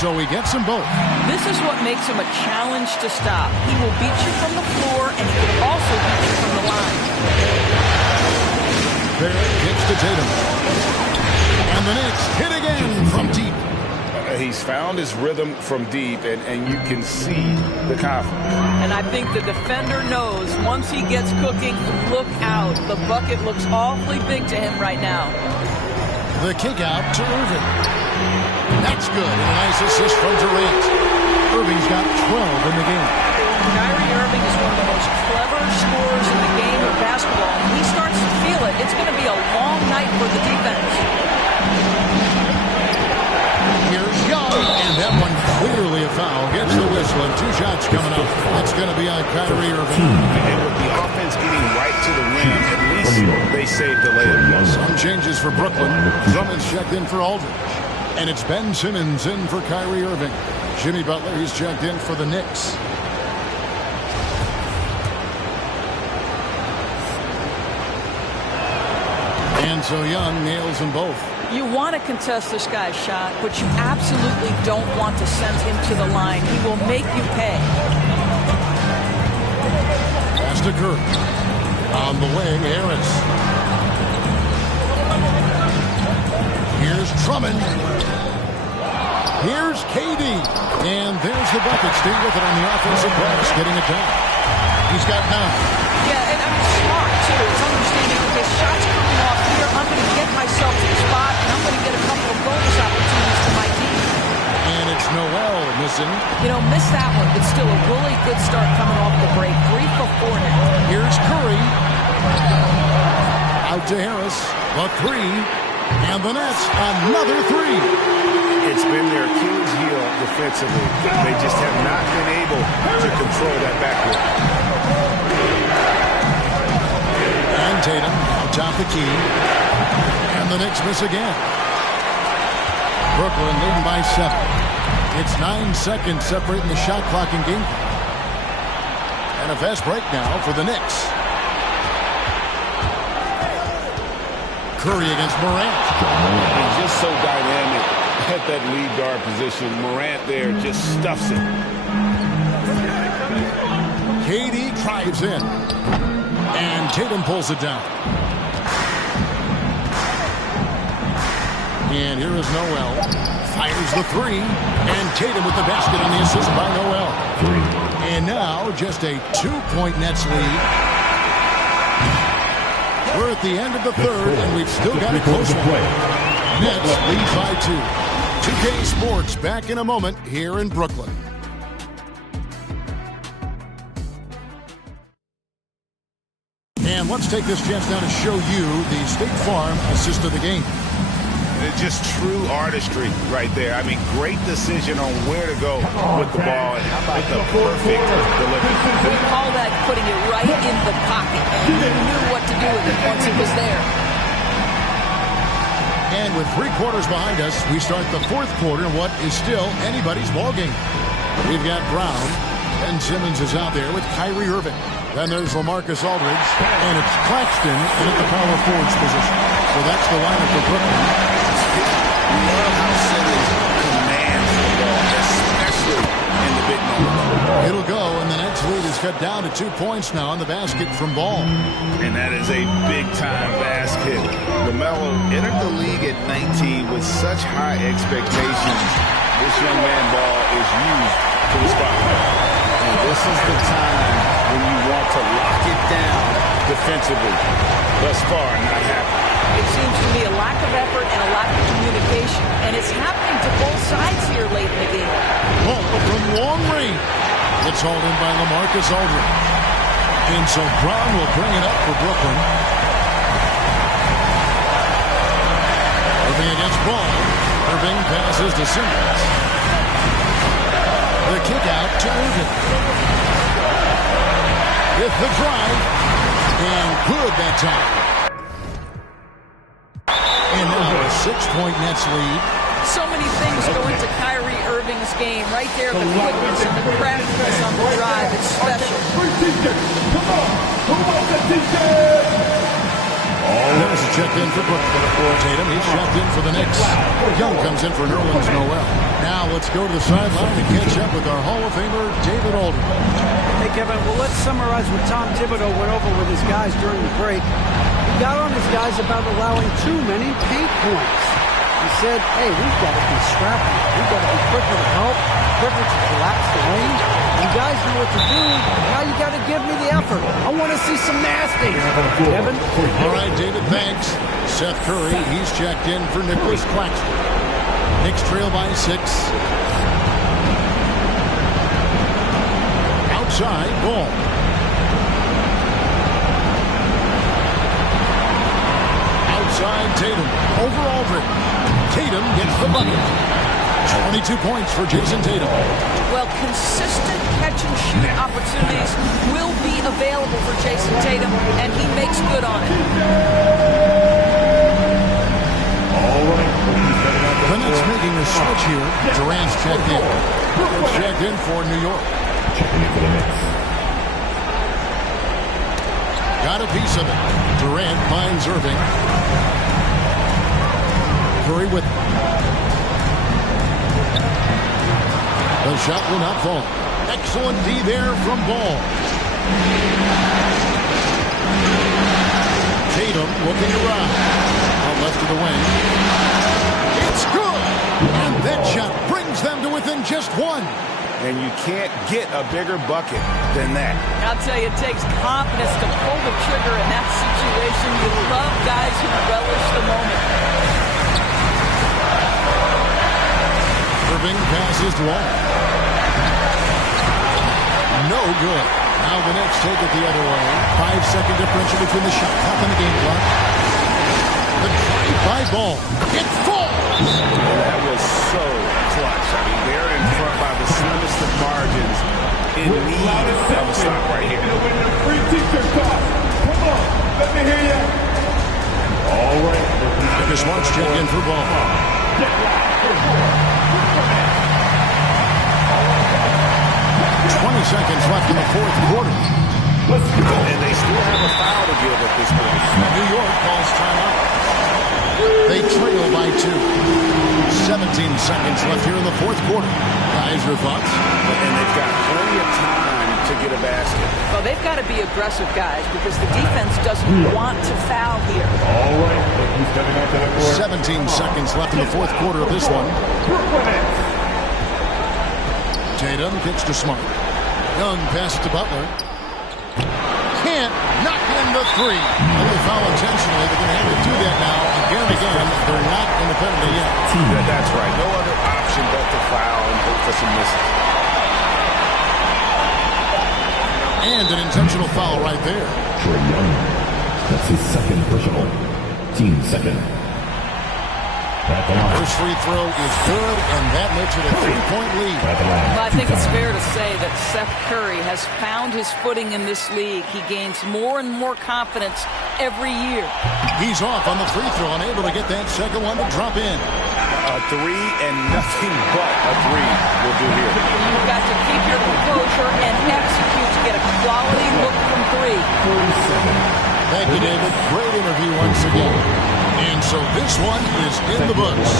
So he gets them both. This is what makes him a challenge to stop. He will beat you from the floor, and he can also beat you from the line. Barrett gets to Tatum. And the Knicks hit again from deep. He's found his rhythm from deep, and you can see the confidence. And I think the defender knows once he gets cooking, look out. The bucket looks awfully big to him right now. The kick out to Irving. That's good. And a nice assist from Durant. Irving's got 12 in the game. Kyrie Irving is one of the most clever scorers in the game of basketball. When he starts to feel it, it's going to be a long night for the defense. Here's Young, and that one clearly a foul. Gets the whistle, and 2 shots coming up. That's going to be on Kyrie Irving. And with the offense getting right to the rim, at least they saved the layup. Some changes for Brooklyn. Drummond's checked in for Aldridge. And it's Ben Simmons in for Kyrie Irving. Jimmy Butler, he's checked in for the Knicks. And so Young nails them both. You want to contest this guy's shot, but you absolutely don't want to send him to the line. He will make you pay. Pass to Curry. On the wing, Harris. Here's Drummond. Here's KD. And there's the bucket. Stay with it on the offensive glass, getting it down. He's got 9. Yeah, and I mean, smart, too. It's understanding, okay, shots coming off here. I'm going to get myself to the spot, and I'm going to get a couple of bonus opportunities for my team. And it's Noel missing. You know, missed that one, but still a really good start coming off the break. 3 for 4 now. Here's Curry. Out to Harris. The 3. And the Nets, another 3. It's been their Achilles heel defensively. They just have not been able to control that backcourt. And Tatum on top the key. And the Knicks miss again. Brooklyn leading by 7. It's 9 seconds separating the shot clock and game clock. And a fast break now for the Knicks. Curry against Morant. He's just so dynamic at that lead guard position. Morant there just stuffs it. KD drives in. And Tatum pulls it down. And here is Noel. Fires the 3. And Tatum with the basket on the assist by Noel. And now just a 2-point Nets lead. We're at the end of the third, and we've still got a close one. Nets lead by 2. 2K Sports back in a moment here in Brooklyn. And let's take this chance now to show you the State Farm assist of the game. It's just true artistry right there. I mean, great decision on where to go with the ball and with the perfect delivery. We call that putting it right in the pocket. And he knew what to do with it once it was there. And with 3 quarters behind us, we start the 4th quarter in what is still anybody's ball game. We've got Brown. Ben Simmons is out there with Kyrie Irving. Then there's LaMarcus Aldridge, and it's Claxton in at the power forwards position. So that's the lineup for Brooklyn. We love how Simmons commands the ball, especially in the big moments. It'll go, and the Nets lead is cut down to 2 points now on the basket from Ball. And that is a big-time basket. LaMelo entered the league at 19 with such high expectations. This young man Ball is used to the spotlight. And this is the time when you want to lock it down defensively. Thus far, not happening. It seems to me a lack of effort and a lack of communication. And it's happening to both sides here late in the game. Ball from long range. It's hauled in by LaMarcus Aldridge. And so Brown will bring it up for Brooklyn. Irving against Ball. Irving passes to Simmons. The kick out to Irving. With the drive. And good that time. And now a 6-point Nets lead. So many things go into Kyrie Irving's game. Right there, the quickness and the craftiness on the drive. It's special. Come on. Who wants a t-shirt? There's a check in for Brooklyn. Tatum, he's checked in for the Knicks. Young comes in for Nerlens Noel. Now let's go to the sideline to catch up with our Hall of Famer, David Aldridge. Hey, Kevin, well, let's summarize what Tom Thibodeau went over with his guys during the break. He got on his guys about allowing too many paint points. He said, hey, we've got to be scrappy. We've got to be quicker to help, quicker to collapse the lane. You guys know what to do. Now you got to give me the effort. I want to see some nasty. Kevin? All right, David, thanks. Seth Curry, he's checked in for Nicholas Claxton. Knicks trail by 6. Outside, Ball. Outside, Tatum. Over Aldridge. Tatum gets the bucket. 22 points for Jason Tatum. Well, consistent catch-and-shoot opportunities will be available for Jason Tatum, and he makes good on it. The Nets making a switch here. Durant's checked in. Checked in for New York. Checking in for the Knicks. Got a piece of it. Durant finds Irving. Curry with the shot will not fall. Excellent D there from Ball. Tatum looking around. Out left of the wing. It's good! And that shot brings them to within just 1. And you can't get a bigger bucket than that. I'll tell you, it takes confidence to pull the trigger in that situation. You love guys who relish the moment. Irving passes long. No good. Now the Knicks take it the other way. 5-second differential between the shot clock and the game clock. The drive by Ball. It falls! That was so clutch. I mean, they're in front by the slimmest of margins in need of a stop right here. Free t-shirt toss. Come on. Let me hear you. All right. Marcus Smart's check in for Ball. 20 seconds left in the fourth quarter. And they still have a foul to give at this point. New York calls timeout. They trail by 2. 17 seconds left here in the fourth quarter. Guys, your thoughts? And they've got plenty of time to get a basket. Well, they've got to be aggressive, guys, because the defense doesn't want to foul here. All right. 17 seconds left in the fourth quarter of this one. Tatum kicks to Smart. Young passes to Butler. Can't knock in the 3. And they foul intentionally. They're going to have to do that now. Again, they're not in the penalty yet. That's right. No other option but to foul and hope for some misses. And an intentional foul right there. Trae Young. That's his second personal. Team second. First free throw is good, and that makes it a 3-point lead. Well, I think it's fair to say that Seth Curry has found his footing in this league. He gains more and more confidence every year. He's off on the free throw, unable to get that second one to drop in. A three and nothing but a three will do here. You've got to keep your composure and execute to get a quality look from three. Thank you, David. Great interview once again. And so this one is in the books.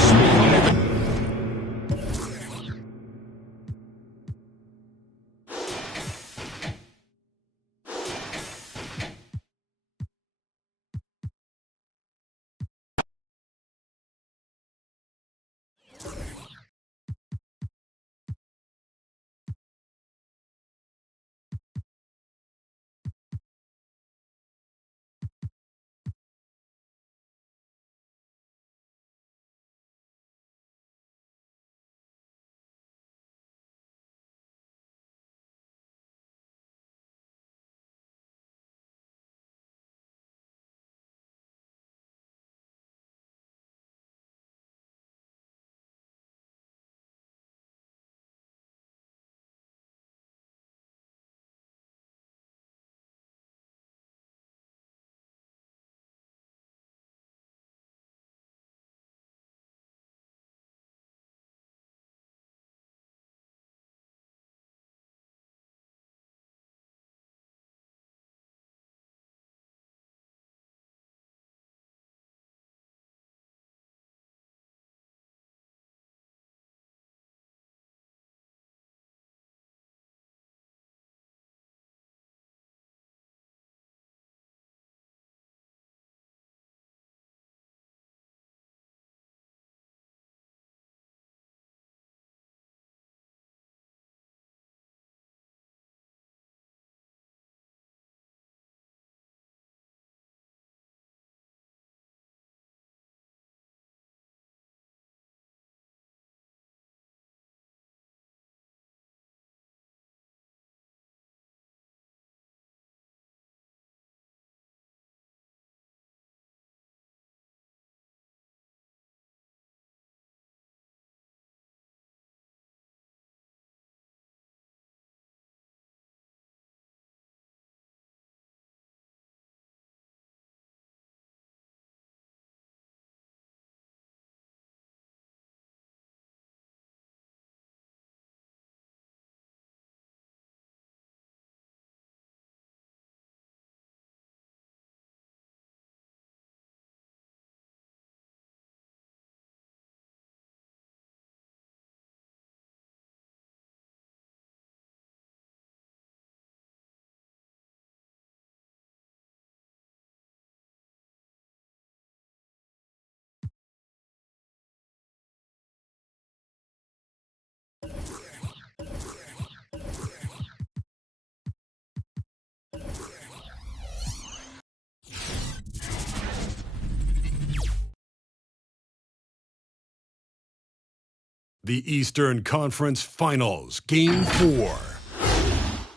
The Eastern Conference Finals, Game 4.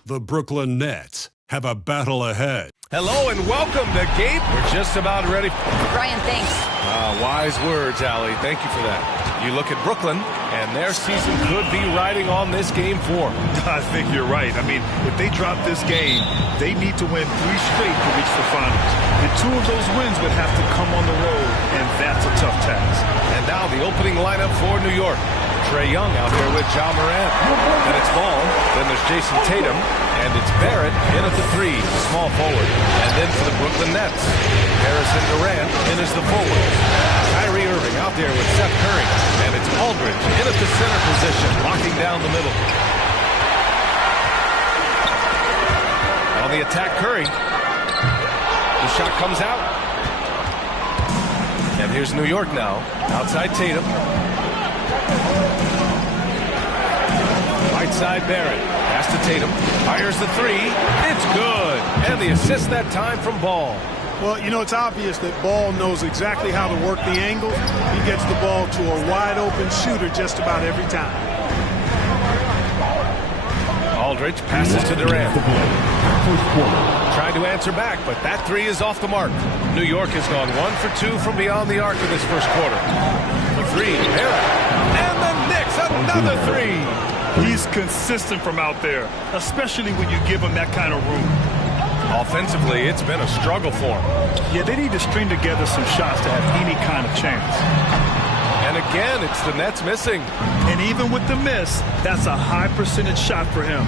The Brooklyn Nets have a battle ahead. Hello and welcome to Game. We're just about ready. Brian, thanks. Wise words, Allie. Thank you for that. You look at Brooklyn, and their season could be riding on this Game 4. I think you're right. I mean, if they drop this game, they need to win 3 straight to reach the finals. And 2 of those wins would have to come on the road, and that's a tough task. And now the opening lineup for New York. Trae Young out there with Ja Morant. And it's Ball. Then there's Jason Tatum. And it's Barrett in at the 3, small forward. And then for the Brooklyn Nets, Harrison Durant in as the forward. Kyrie Irving out there with Seth Curry. And it's Aldridge in at the center position, locking down the middle. On the attack, Curry. The shot comes out. And here's New York now. Outside Tatum. Right side Barrett. Pass to Tatum. Fires the 3. It's good. And the assist that time from Ball. Well, you know, it's obvious that Ball knows exactly how to work the angles. He gets the ball to a wide-open shooter just about every time. Aldridge passes to Durant. Trying to answer back, but that 3 is off the mark. New York has gone 1 for 2 from beyond the arc in this first quarter. The 3, Barrett. And the Knicks, another 3. He's consistent from out there, especially when you give him that kind of room. Offensively, it's been a struggle for him. Yeah, they need to string together some shots to have any kind of chance. And again, it's the Nets missing. And even with the miss, that's a high percentage shot for him.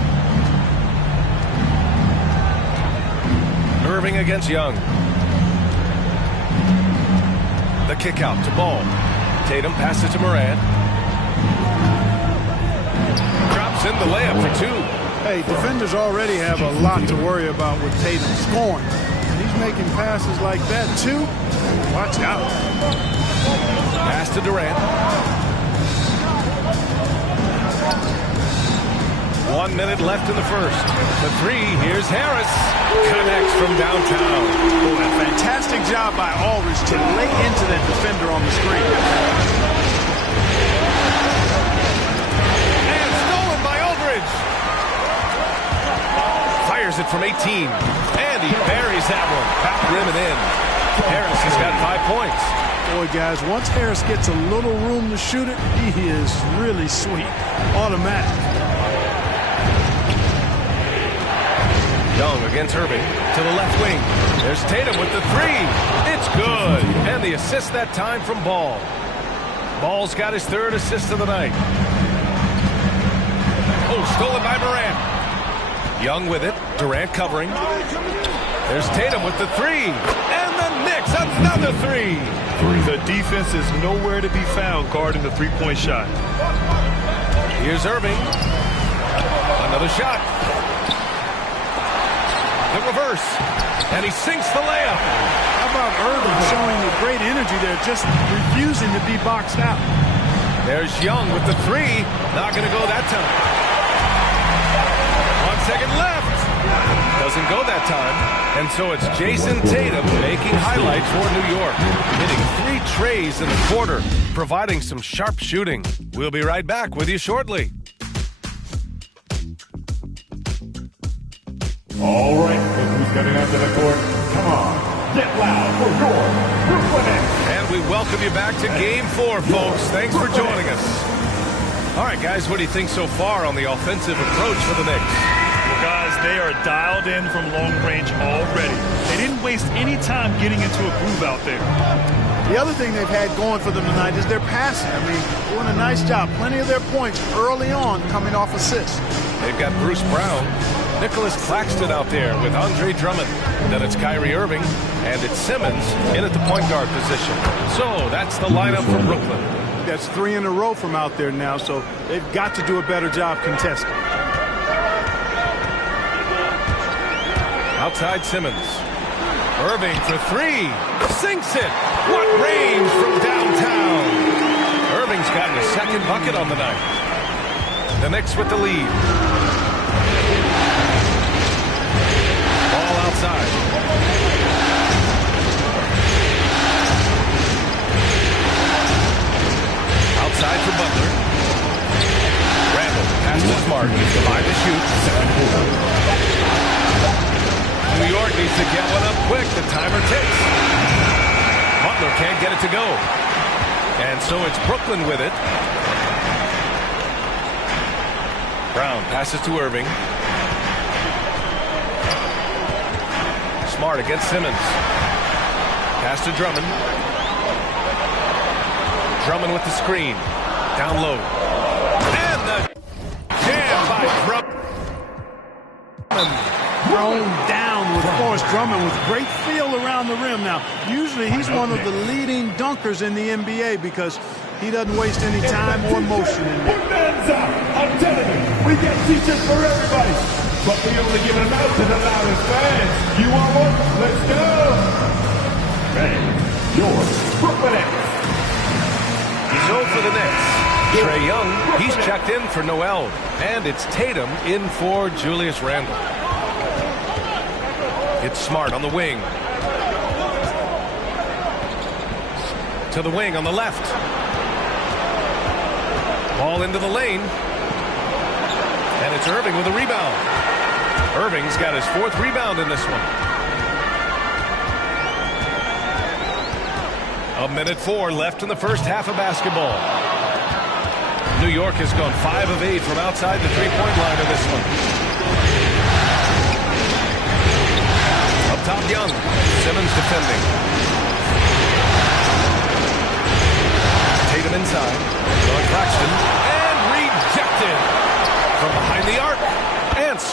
Irving against Young. The kick out to Ball. Tatum passes to Morant. Drops in the layup for two. Hey, defenders already have a lot to worry about with Tatum scoring. He's making passes like that, too. Watch out. Pass to Durant. 1 minute left in the first. The three, here's Harris. Connects from downtown. Boy, a fantastic job by Aldridge to lay into that defender on the screen. And stolen by Aldridge. Fires it from 18. And he buries that one. Back rim and in. Harris has got 5 points. Boy, guys, once Harris gets a little room to shoot it, he is really sweet. Automatic. Young against Irving to the left wing. There's Tatum with the three. It's good. And the assist that time from Ball. Ball's got his third assist of the night. Oh, stolen by Morant. Young with it. Durant covering. There's Tatum with the three. And the Knicks, another three. The defense is nowhere to be found guarding the three-point shot. Here's Irving. Another shot. The reverse. And he sinks the layup. How about Irving showing the great energy there, just refusing to be boxed out. There's Young with the three. Not going to go that time. 1 second left. Doesn't go that time. And so it's Jason Tatum making highlights for New York. Hitting 3 trays in the quarter, providing some sharp shooting. We'll be right back with you shortly. All right, look who's coming onto the court. Come on, get loud for your Brooklyn Nets. And we welcome you back to Game 4, folks. Thanks for joining us. All right, guys, what do you think so far on the offensive approach for the Knicks? Well, guys, they are dialed in from long range already. They didn't waste any time getting into a groove out there. The other thing they've had going for them tonight is their passing. I mean, doing a nice job. Plenty of their points early on coming off assists. They've got Bruce Brown, Nicholas Claxton out there with Andre Drummond. Then it's Kyrie Irving, and it's Simmons in at the point guard position. So that's the lineup for Brooklyn. That's 3 in a row from out there now, so they've got to do a better job contesting. Outside Simmons. Irving for three. Sinks it. What range from downtown. Irving's gotten a second bucket on the night. The Knicks with the lead. Ball outside. Outside for Butler. Randall pass to Smart. Behind the shoot. New York needs to get one up quick. The timer ticks. Butler can't get it to go. And so it's Brooklyn with it. Brown passes to Irving. Smart against Simmons. Pass to Drummond. Drummond with the screen. Down low. And the jam by Drummond. Thrown down with Forrest Drummond with great feel around the rim. Now, usually he's one of the leading dunkers in the NBA because he doesn't waste any time or motion in there. I'm telling you, we get t-shirts for everybody, but we only give them out to the loudest fans. You want one? Let's go! Hey, your Brooklyn Nets. He's 0 for the Knicks. Trae Young, he's checked in for Noel. And it's Tatum in for Julius Randle. It's Smart on the wing. To the wing on the left. Ball into the lane. And it's Irving with a rebound. Irving's got his 4th rebound in this one. 1:04 left in the first half of basketball. New York has gone 5 of 8 from outside the three-point line in this one. Up top, Young. Simmons defending. Tatum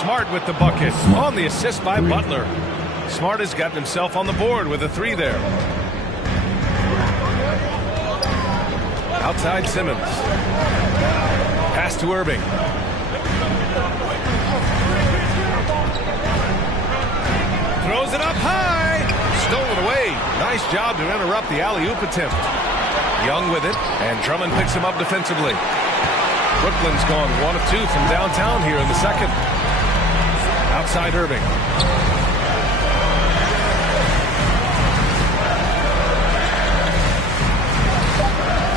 Smart with the bucket. On the assist by Butler. Smart has gotten himself on the board with a 3 there. Outside Simmons. Pass to Irving. Throws it up high. Stolen away. Nice job to interrupt the alley-oop attempt. Young with it, and Drummond picks him up defensively. Brooklyn's gone 1 of 2 from downtown here in the second. Outside Irving.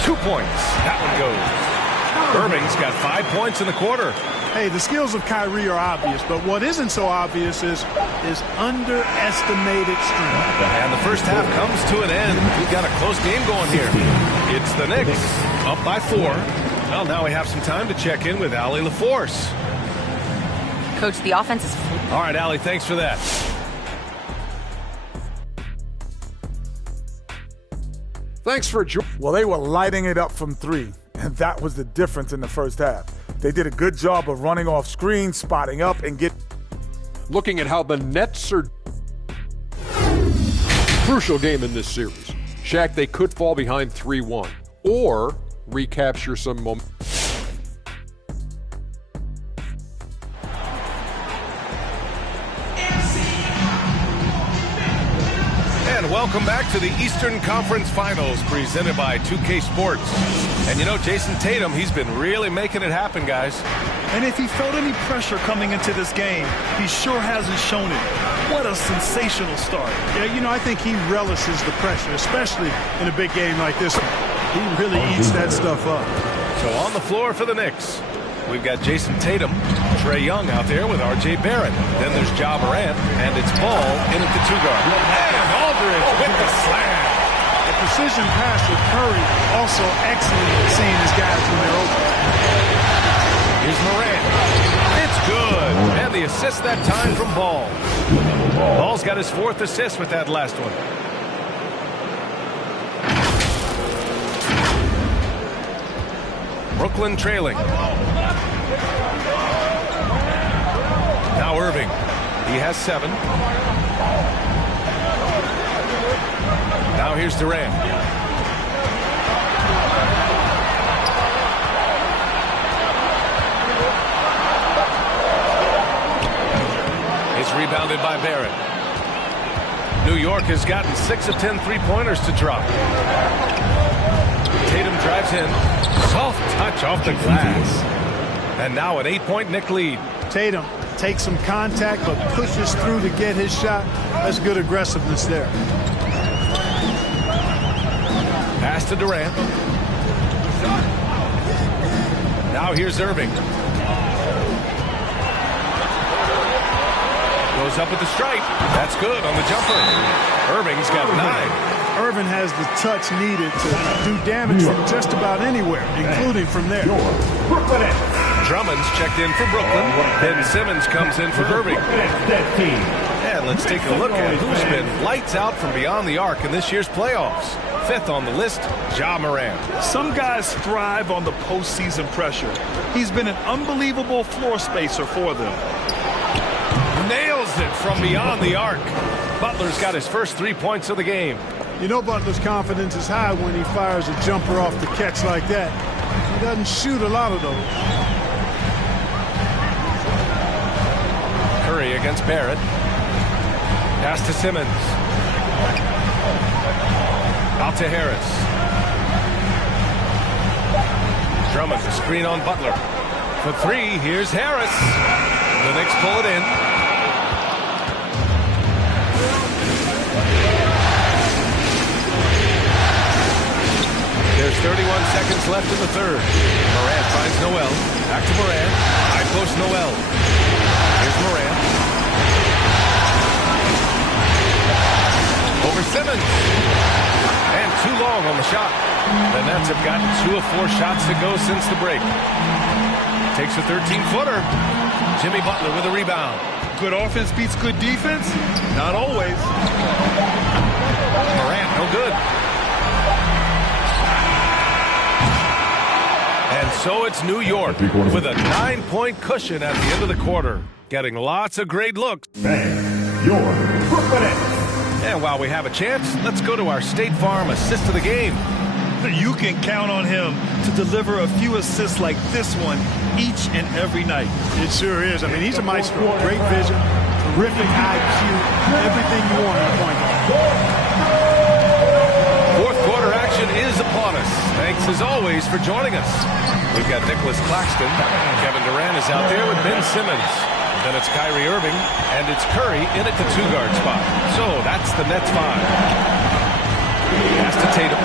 2 points. That one goes. Irving's got 5 points in the quarter. Hey, the skills of Kyrie are obvious, but what isn't so obvious is underestimated strength. And the first half comes to an end. We've got a close game going here. It's the Knicks up by 4. Well, now we have some time to check in with Allie LaForce. Coach, the offense is... All right, Allie, thanks for that. Thanks for joining. Well, they were lighting it up from 3, and that was the difference in the first half. They did a good job of running off screens, spotting up, and looking at how the Nets are. Crucial game in this series. Shaq, they could fall behind 3-1 or recapture some momentum. And welcome back to the Eastern Conference Finals presented by 2K Sports. And you know, Jason Tatum, he's been really making it happen, guys. And if he felt any pressure coming into this game, he sure hasn't shown it. What a sensational start. Yeah, you know, I think he relishes the pressure, especially in a big game like this one. He really eats that stuff up. So on the floor for the Knicks, we've got Jason Tatum, Trae Young out there with R.J. Barrett. Then there's Ja Morant, and it's Ball in at the 2-guard. And Aldridge with the slam. The precision pass with Curry also excellent at seeing his guys when they're open. Here's Morant. It's good. And the assist that time from Ball. Ball's got his 4th assist with that last one. Brooklyn trailing. Now Irving. He has 7. Now here's Durant. It's rebounded by Barrett. New York has gotten 6 of 10 3-pointers to drop. Tatum drives in. Soft touch off the glass. And now an 8-point Knick lead. Tatum takes some contact but pushes through to get his shot. That's good aggressiveness there. Pass to Durant. Now here's Irving. Goes up with the stripe. That's good on the jumper. Irving's got 9. Irving has the touch needed to do damage from just about anywhere, including from there. Drummond's checked in for Brooklyn. Ben Simmons comes in for Irving. And let's take a look at who's been lights out from beyond the arc in this year's playoffs. 5th on the list, Ja Morant. Some guys thrive on the postseason pressure. He's been an unbelievable floor spacer for them. Nails it from beyond the arc. Butler's got his first 3 points of the game. You know Butler's confidence is high when he fires a jumper off the catch like that. He doesn't shoot a lot of those. Curry against Barrett. Pass to Simmons. Out to Harris. Drummond to screen on Butler. For 3, here's Harris. The Knicks pull it in. There's 31 seconds left in the third. Morant finds Noel. Back to Morant. High post Noel. Here's Morant. Over Simmons. And too long on the shot. The Nets have gotten 2 of 4 shots to go since the break. Takes a 13-footer. Jimmy Butler with a rebound. Good offense beats good defense? Not always. Morant, no good. And So it's New York with a 9-point cushion at the end of the quarter, getting lots of great looks. Your Brooklyn Nets. And while we have a chance, let's go to our State Farm assist of the game. You can count on him to deliver a few assists like this one each and every night. It sure is. I mean, he's a maestro. Great vision, terrific IQ, everything you want in a point guard. Fourth quarter action is upon us. Thanks as always for joining us. We've got Nicholas Claxton. Kevin Durant is out there with Ben Simmons. Then it's Kyrie Irving, and it's Curry in at the 2-guard spot. So that's the Nets 5. Pass to Tatum.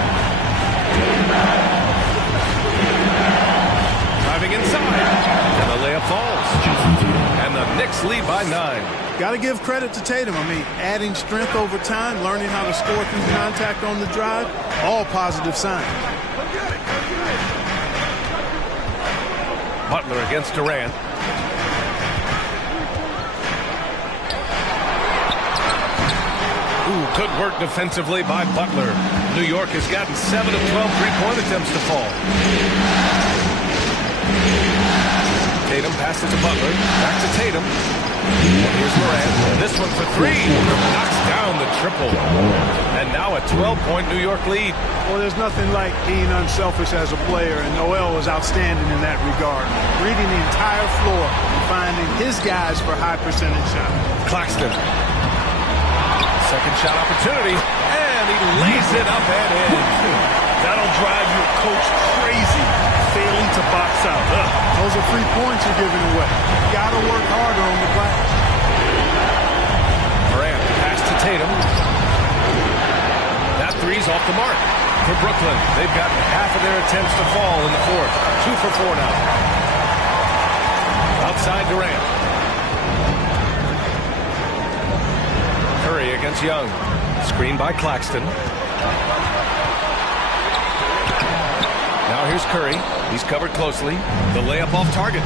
Driving inside, and the layup falls. And the Knicks lead by 9. Got to give credit to Tatum. I mean, adding strength over time, learning how to score through contact on the drive, all positive signs. Butler against Durant. Ooh, good work defensively by Butler. New York has gotten 7 of 12 3-point attempts to fall. Tatum passes to Butler. Back to Tatum. Here's Morant. This one for 3. Knocks down the triple. And now a 12-point New York lead. Well, there's nothing like being unselfish as a player, and Noel was outstanding in that regard. Reading the entire floor and finding his guys for high percentage shots. Claxton. Second shot opportunity, and he lays it up and in. That'll drive your coach crazy, failing to box out. Those are free points you're giving away. You got to work harder on the glass. Morant pass to Tatum. That three's off the mark for Brooklyn. They've got half of their attempts to fall in the fourth. 2 for 4 now. Outside Durant. Curry against Young. Screen by Claxton. Now here's Curry. He's covered closely. The layup off target.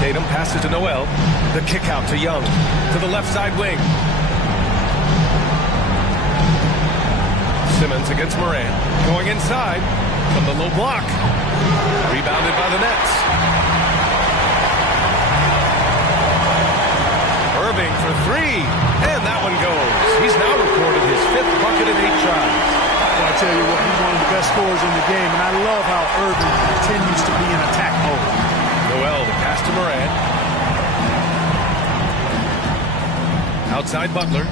Tatum passes to Noel. The kick out to Young. To the left side wing. Simmons against Morant. Going inside from the low block. Rebounded by the Nets. Irving for 3, and that one goes. He's now recorded his 5th bucket in 8 tries. Well, I tell you what, he's one of the best scorers in the game, and I love how Irving continues to be in attack mode. Noel, the pass to Morant. Outside Butler.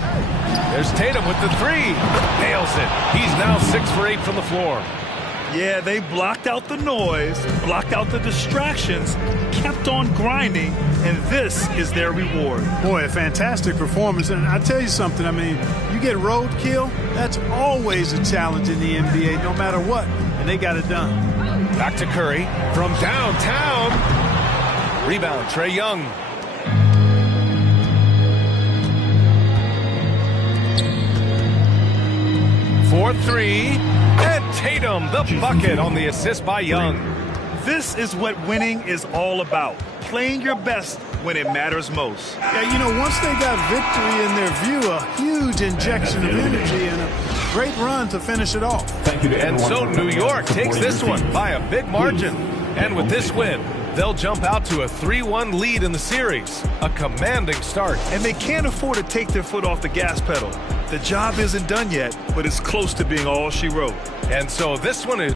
There's Tatum with the 3. Nails it. He's now 6 for 8 from the floor. Yeah, they blocked out the noise, blocked out the distractions, kept on grinding, and this is their reward. Boy, a fantastic performance. And I tell you something, I mean, you get roadkill, that's always a challenge in the NBA, no matter what. And they got it done. Back to Curry from downtown. Rebound, Trae Young. For 3. And Tatum, the bucket on the assist by Young. This is what winning is all about. Playing your best when it matters most. Yeah, you know, once they got victory in their view, a huge injection of energy and a great run to finish it off. And so New York takes this one by a big margin. And with this win, they'll jump out to a 3-1 lead in the series. A commanding start. And they can't afford to take their foot off the gas pedal. The job isn't done yet, but it's close to being all she wrote. And so this one is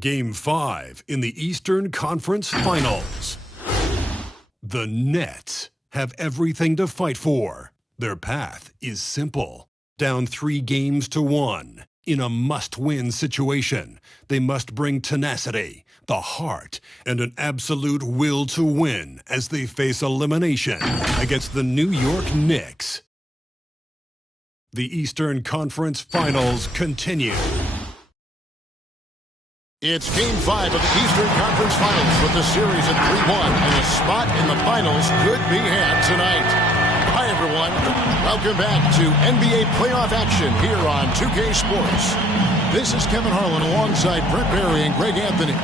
Game 5 in the Eastern Conference Finals. The Nets have everything to fight for. Their path is simple. Down 3-1 in a must-win situation. They must bring tenacity, the heart, and an absolute will to win as they face elimination against the New York Knicks. The Eastern Conference Finals continue. It's Game 5 of the Eastern Conference Finals with the series at 3-1, and a spot in the finals could be had tonight. Hi, everyone. Welcome back to NBA playoff action here on 2K Sports. This is Kevin Harlan alongside Brent Barry and Greg Anthony.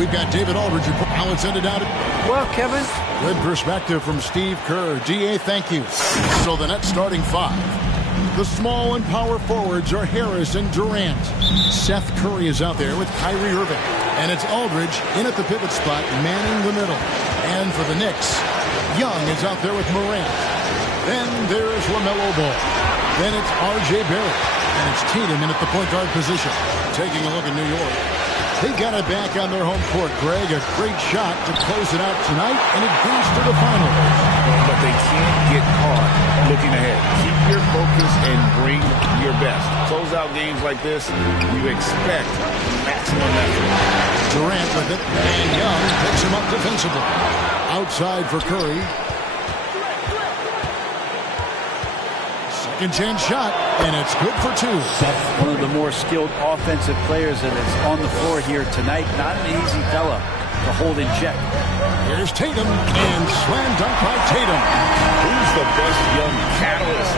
We've got David Aldridge. How it's ended out. Well, Kevin. Good perspective from Steve Kerr. DA, thank you. So the Nets starting 5. The small and power forwards are Harris and Durant. Seth Curry is out there with Kyrie Irving. And it's Aldridge in at the pivot spot, manning the middle. And for the Knicks, Young is out there with Morant. Then there's LaMelo Ball. Then it's R.J. Barrett. And it's Tatum in at the point guard position. Taking a look at New York. They got it back on their home court, Greg. A great shot to close it out tonight, and it goes to the finals. But they can't get caught looking ahead. Keep your focus and bring your best. Close out games like this, you expect maximum effort. Durant with it, and Young picks him up defensively. Outside for Curry. Second chance shot, and it's good for 2. One of the more skilled offensive players that is on the floor here tonight. Not an easy fella to hold in check. Here's Tatum, and slam dunk by Tatum. Who's the best young catalyst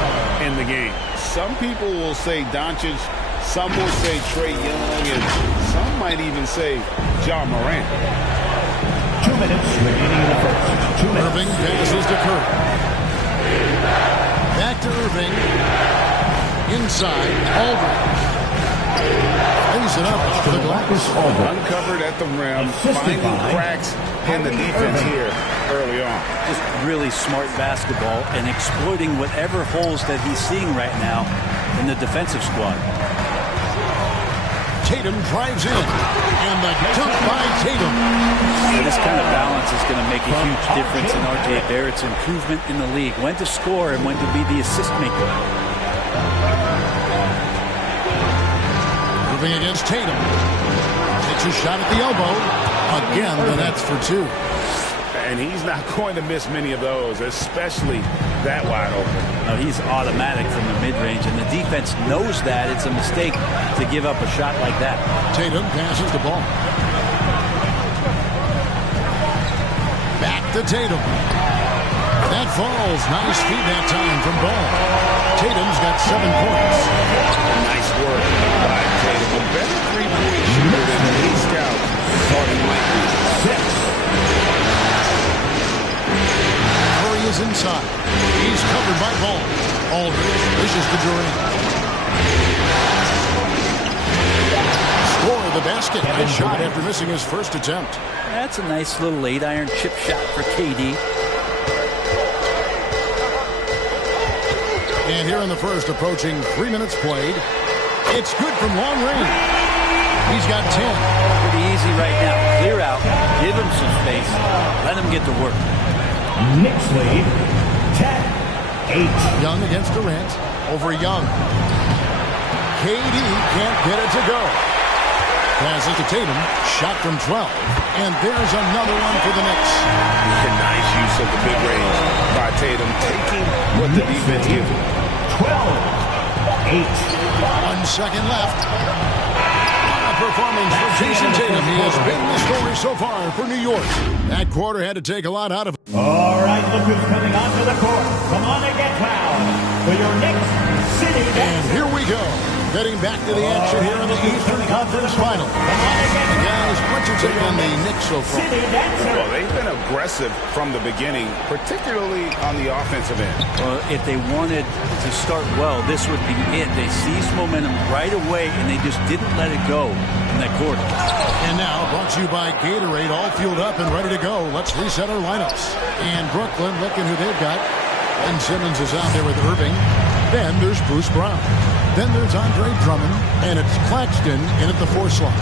in the game? Some people will say Doncic, some will say Trae Young, and some might even say Ja Morant. 2 minutes remaining in the first. 2 minutes. Irving passes to Curry. Back to Irving. Inside, Aldridge. Lays it up off the glass. Uncovered at the rim, finding cracks in the defense here early on. Just really smart basketball and exploiting whatever holes that he's seeing right now in the defensive squad. Tatum drives in, and the dunk by Tatum. Yeah, this kind of balance is going to make a huge difference in R.J. Barrett's improvement in the league. When to score and when to be the assist maker. Moving against Tatum. Takes a shot at the elbow. Again, the Nets for 2. And he's not going to miss many of those, especially that wide open. No, he's automatic from the mid-range, and the defense knows that. It's a mistake to give up a shot like that. Tatum passes the ball. Back to Tatum. That falls. Nice feed that time from Ball. Tatum's got 7 points. Nice work by Tatum. A better three-point shooter than any scout thought he might be. 6. Curry is inside. He's covered by Ball. Aldridge dishes to Durant. Score the basket. Good shot after missing his first attempt. That's a nice little 8-iron chip shot for KD. And here in the first, approaching 3 minutes played. It's good from long range. He's got 10. Pretty easy right now. Clear out. Give him some space. Let him get to work. Knicks lead 10-8. Young against Durant. Over Young. KD can't get it to go. Passes to Tatum. Shot from 12. And there's another one for the Knicks. Nice use of the mid-range by Tatum, taking what the defense gives him. 12-8. 1 second left. A performance for Jason Tatum. He has been the story so far for New York. That quarter had to take a lot out of it. All right, look who's coming onto the court. Come on and get fouled for your Knicks City. And here we go. Getting back to the action here in the Eastern Conference Final. Guys, what's your take on the Knicks so far? Well, they've been aggressive from the beginning, particularly on the offensive end. Well, if they wanted to start well, this would be it. They seized momentum right away, and they just didn't let it go in that quarter. And now, brought to you by Gatorade, all fueled up and ready to go. Let's reset our lineups. And Brooklyn, looking who they've got. Ben Simmons is out there with Irving. Then there's Bruce Brown. Then there's Andre Drummond, and it's Claxton in at the 4 slot.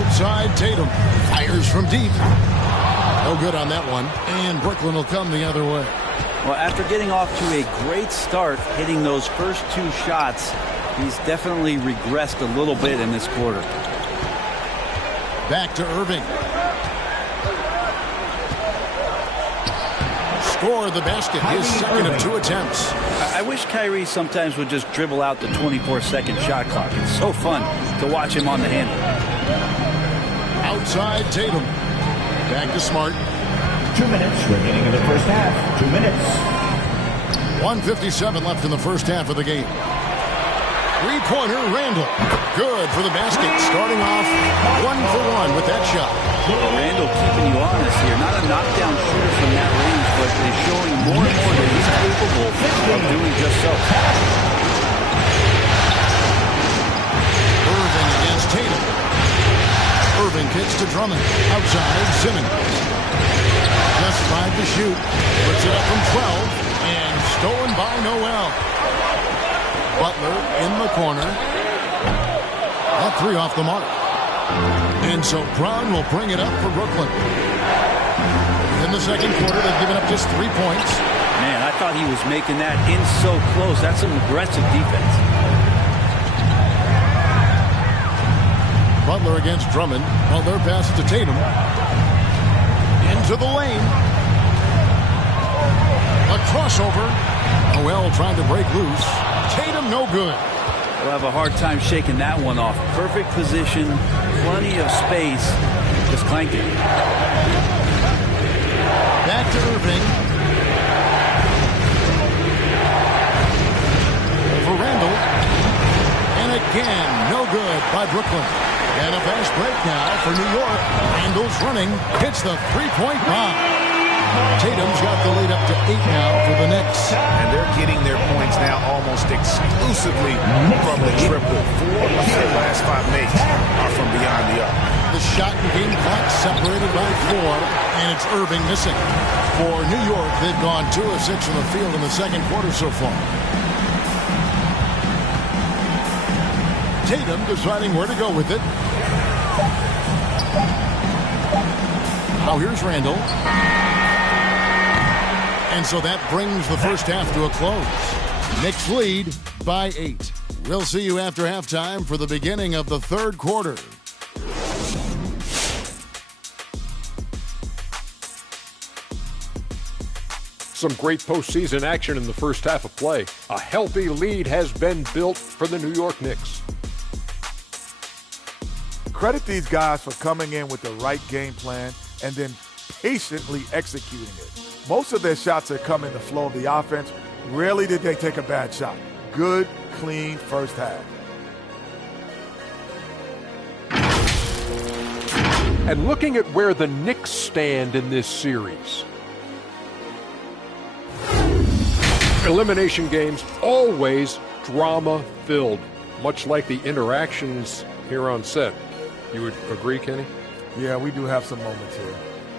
Outside Tatum. Fires from deep. No good on that one. And Brooklyn will come the other way. Well, after getting off to a great start, hitting those first 2 shots, he's definitely regressed a little bit in this quarter. Back to Irving. Score the basket. His second of 2 attempts. I wish Kyrie sometimes would just dribble out the 24-second shot clock. It's so fun to watch him on the handle. Outside Tatum. Back to Smart. 2 minutes remaining in the first half. 2 minutes. 1:57 left in the first half of the game. Three-pointer, Randall. Good for the basket. Starting off 1-for-1 with that shot. Randall keeping you honest here. Not a knockdown shooter from that range, but is showing more and more that he's capable of doing just so. Irving against Tatum. Irving kicks to Drummond. Outside, Simmons. Just 5 to shoot. Puts it up from 12. And stolen by Noel. Butler in the corner. That 3 off the mark. And so Brown will bring it up for Brooklyn. In the second quarter, they've given up just 3 points. Man, I thought he was making that in so close. That's some aggressive defense. Butler against Drummond. Butler passes to Tatum. Into the lane. A crossover. Noel trying to break loose. Tatum no good. We'll have a hard time shaking that one off. Perfect position, plenty of space. Just clanked it. Back to Irving. For Randall. And again, no good by Brooklyn. And a fast break now for New York. Randall's running. Hits the three-point bomb. Tatum's got the lead up to 8 now for the Knicks. And they're getting their points now almost exclusively from the triple. 4 of their last 5 makes are from beyond the arc. The shot and game clock separated by 4, and it's Irving missing. For New York, they've gone 2 of 6 from the field in the second quarter so far. Tatum deciding where to go with it. Now here's Randall. And so that brings the first half to a close. Knicks lead by 8. We'll see you after halftime for the beginning of the third quarter. Some great postseason action in the first half of play. A healthy lead has been built for the New York Knicks. Credit these guys for coming in with the right game plan and then patiently executing it. Most of their shots that come in the flow of the offense. Rarely did they take a bad shot. Good, clean first half. And looking at where the Knicks stand in this series. Elimination games, always drama-filled, much like the interactions here on set. You would agree, Kenny? Yeah, we do have some moments here.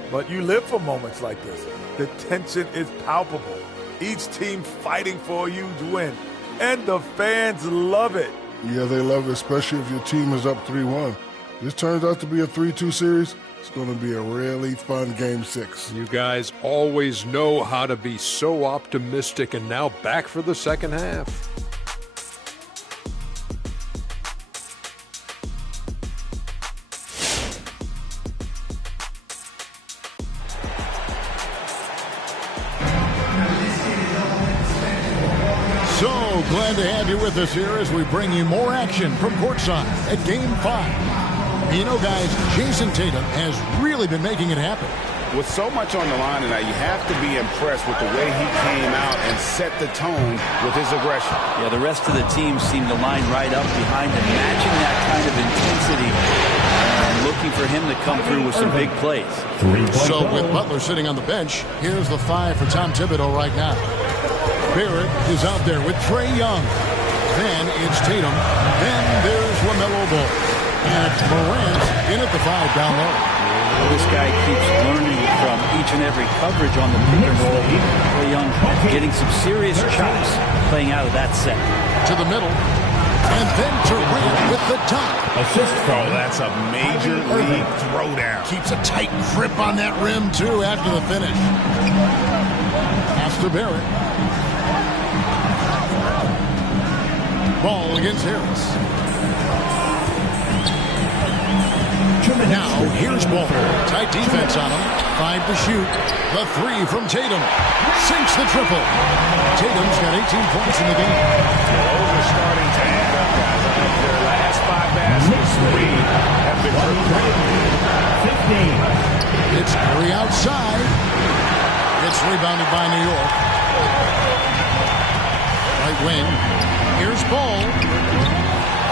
But you live for moments like this. The tension is palpable. Each team fighting for a huge win. And the fans love it. Yeah, they love it, especially if your team is up 3-1. This turns out to be a 3-2 series. It's going to be a really fun Game 6. You guys always know how to be so optimistic, and now back for the second half. Glad to have you with us here as we bring you more action from courtside at Game 5. You know, guys, Jason Tatum has really been making it happen. With so much on the line tonight, you have to be impressed with the way he came out and set the tone with his aggression. Yeah, the rest of the team seemed to line right up behind him, matching that kind of intensity and looking for him to come through with some big plays. So with Butler sitting on the bench, here's the 5 for Tom Thibodeau right now. Barrett is out there with Trae Young. Then it's Tatum. Then there's LaMelo Ball. And it's Morant in at the 5 down low. This guy keeps learning from each and every coverage on the pick and roll. Trae Young getting some serious chops playing out of that set. To the middle. And then Durant with the dunk. Assist from that's a major league throwdown. Keeps a tight grip on that rim, too, after the finish. Pass to Barrett. Ball against Harris. Now, here's Ball. Tight defense on him. 5 to shoot. The 3 from Tatum. Sinks the triple. Tatum's got 18 points in the game. Those are starting to add up, guys. I think their last 5 baskets, 3 have been for 15. It's Curry outside. It's rebounded by New York. Right wing. Here's Ball.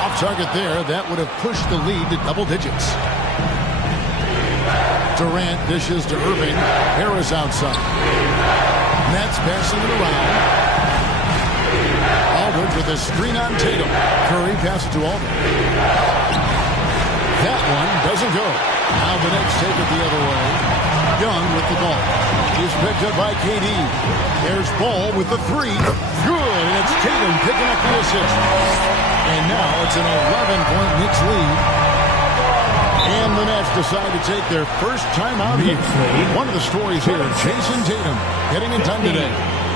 Off target there. That would have pushed the lead to double digits. Durant dishes to Irving. Harris outside. Nets passing it around. Aldridge with a screen on Tatum. Curry passes to Aldridge. That one doesn't go. Now the Knicks take it the other way. Young with the ball. He's picked up by KD. There's Ball with the 3. Good, and it's Tatum picking up the assist. And now it's an 11-point Knicks lead. And the Nets decide to take their first time out here. One of the stories here, Jason Tatum getting it done today.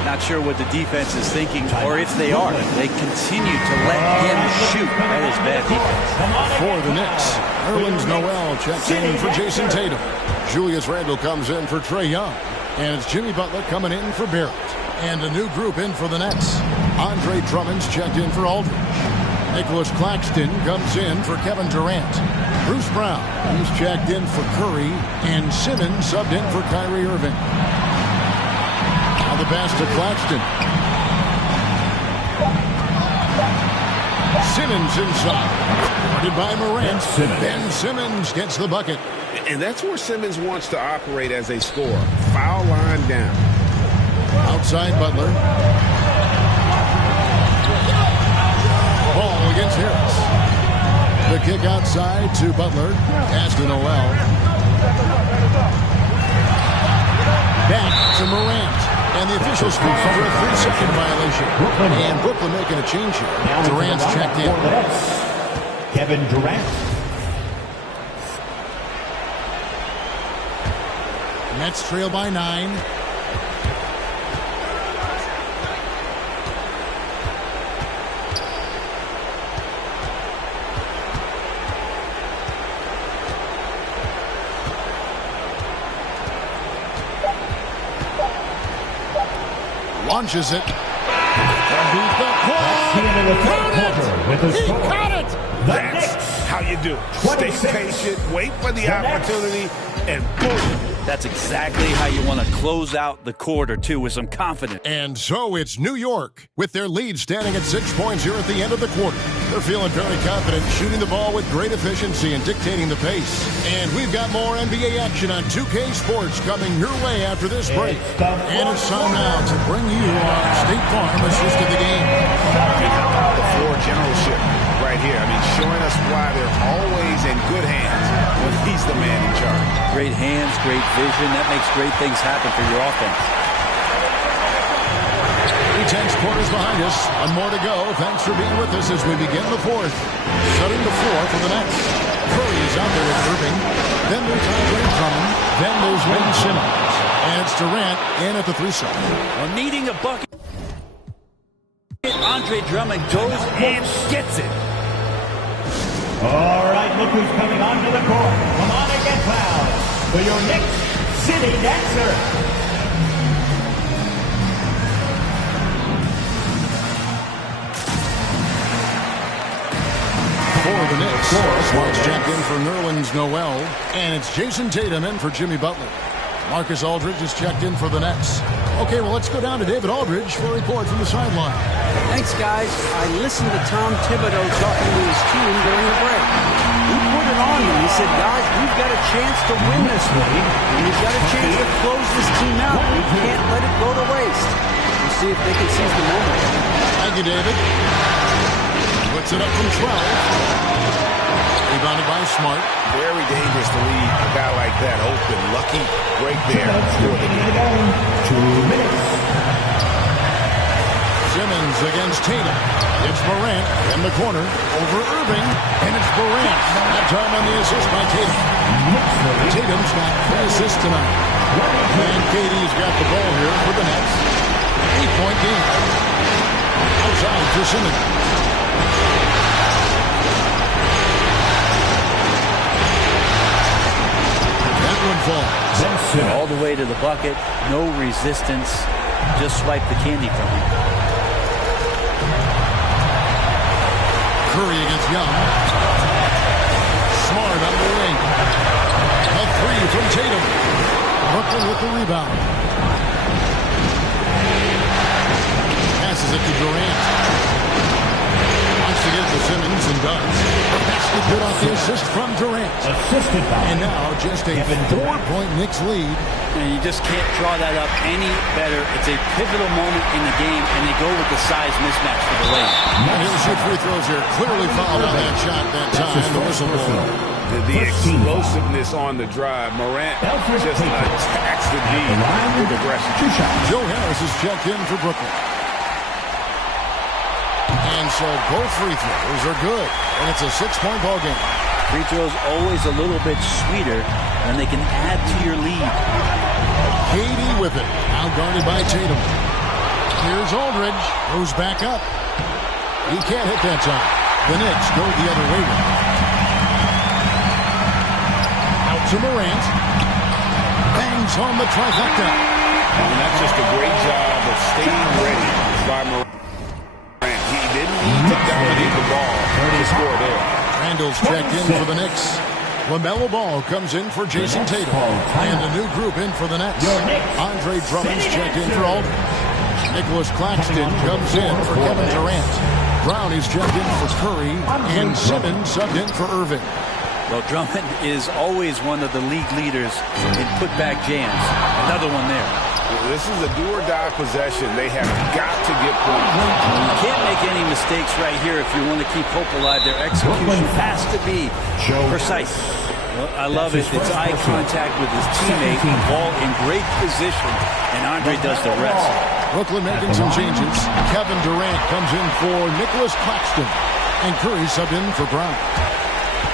Not sure what the defense is thinking, or if they are. They continue to let him shoot. That is bad defense. For the Knicks, Nerlens Noel checks in for Jason Tatum. Julius Randle comes in for Trae Young. And it's Jimmy Butler coming in for Barrett. And a new group in for the Nets. Andre Drummond's checked in for Aldridge. Nicholas Claxton comes in for Kevin Durant. Bruce Brown, he's checked in for Curry. And Simmons subbed in for Kyrie Irving. Now the pass to Claxton. Simmons inside. Guarded by Morant. Ben Simmons gets the bucket. And that's where Simmons wants to operate as a scorer. Foul line down. Outside Butler. Ball against Harris. The kick outside to Butler. Pass to Noel. Back to Morant. And the officials call for a 3-second violation. And Brooklyn making a change here. Durant's checked in. Kevin Durant. Nets trail by 9. Launches it. He caught it. That's how you do. Stay patient, wait for the opportunity, and boom. That's exactly how you want to close out the quarter, too, with some confidence. And so it's New York, with their lead standing at 6 points here at the end of the quarter. They're feeling very confident, shooting the ball with great efficiency and dictating the pace. And we've got more NBA action on 2K Sports coming your way after this break. And it's time now to bring you our State Farm assisted the game. The floor generalship right here. I mean, showing us why they're always in good hands when he's the man in charge. Great hands, great vision. That makes great things happen for your offense. 3 tenths quarters behind us. One more to go. Thanks for being with us as we begin the fourth. Setting the floor for the Nets. Curry is out there with Irving. Then there's Andre Drummond. Then there's Ben Simmons. And it's Durant in at the 3-side. Well, needing a bucket. Andre Drummond goes and gets it. All right, look who's coming onto the court. Come on and get fouled for your Knicks City Dancer. For the Knicks, Smart's checked in for Nerlens Noel. And it's Jason Tatum in for Jimmy Butler. Marcus Aldridge is checked in for the Nets. Okay, well, let's go down to David Aldridge for a report from the sideline. Thanks, guys. I listened to Tom Thibodeau talking to his team during the break. He put it on them. He said, guys, we've got a chance to win this one. And we've got a chance to close this team out. We can't let it go to waste. We'll see if they can seize the moment. Thank you, David. Puts it up from 12. Rebounded by Smart. Very dangerous to leave a guy like that open. Lucky break there. 2 minutes. Simmons against Tatum. It's Morant in the corner over Irving, and it's Morant. That time on the assist by Tatum. Tatum's got 3 assists tonight. And KD's got the ball here for the Nets. 8-point game. Outside to Simmons. That one falls. All the way to the bucket. No resistance. Just swipe the candy from him. Curry against Young. Smart on the wing. A 3 from Tatum. Brooklyn with the rebound. Passes it to Durant. Wants to get to Simmons and does. That's the good off the assist from Durant. And now just a 4-point Knicks lead. And you just can't draw that up any better. It's a pivotal moment in the game, and they go with the size mismatch for the lane. He'll shoot free throws here. Clearly fouled on that shot that time. The whistle blows. The explosiveness on the drive. Morant just attacks the D with aggression. Joe Harris is checked in for Brooklyn. And so both free throws are good. And it's a 6-point ball game. Free throws always a little bit sweeter, and they can add to your lead. KD with it. Now guarded by Tatum. Here's Aldridge. Goes back up. He can't hit that time. The Knicks go the other way with it. Out to Morant. Bangs home the trifecta. And that's just a great job of staying ready by Morant. He didn't need to dominate the ball to score there. Randall's checked in for the Knicks. LaMelo Ball comes in for Jason Tatum. And a new group in for the Nets. Andre Drummond's checked in for Aldridge. Nicholas Claxton comes in for Kevin Durant. Brown is checked in for Curry. And Simmons subbed in for Irving. Well, Drummond is always one of the league leaders in putback jams. Another one there. This is a do-or-die possession. They have got to get points. You can't make any mistakes right here if you want to keep hope alive. Their execution has to be precise. Well, I love it. It's eye contact with his teammate. Ball in great position, and Andre does the rest. Brooklyn making some changes. Kevin Durant comes in for Nicholas Claxton. And Curry subbed in for Brown.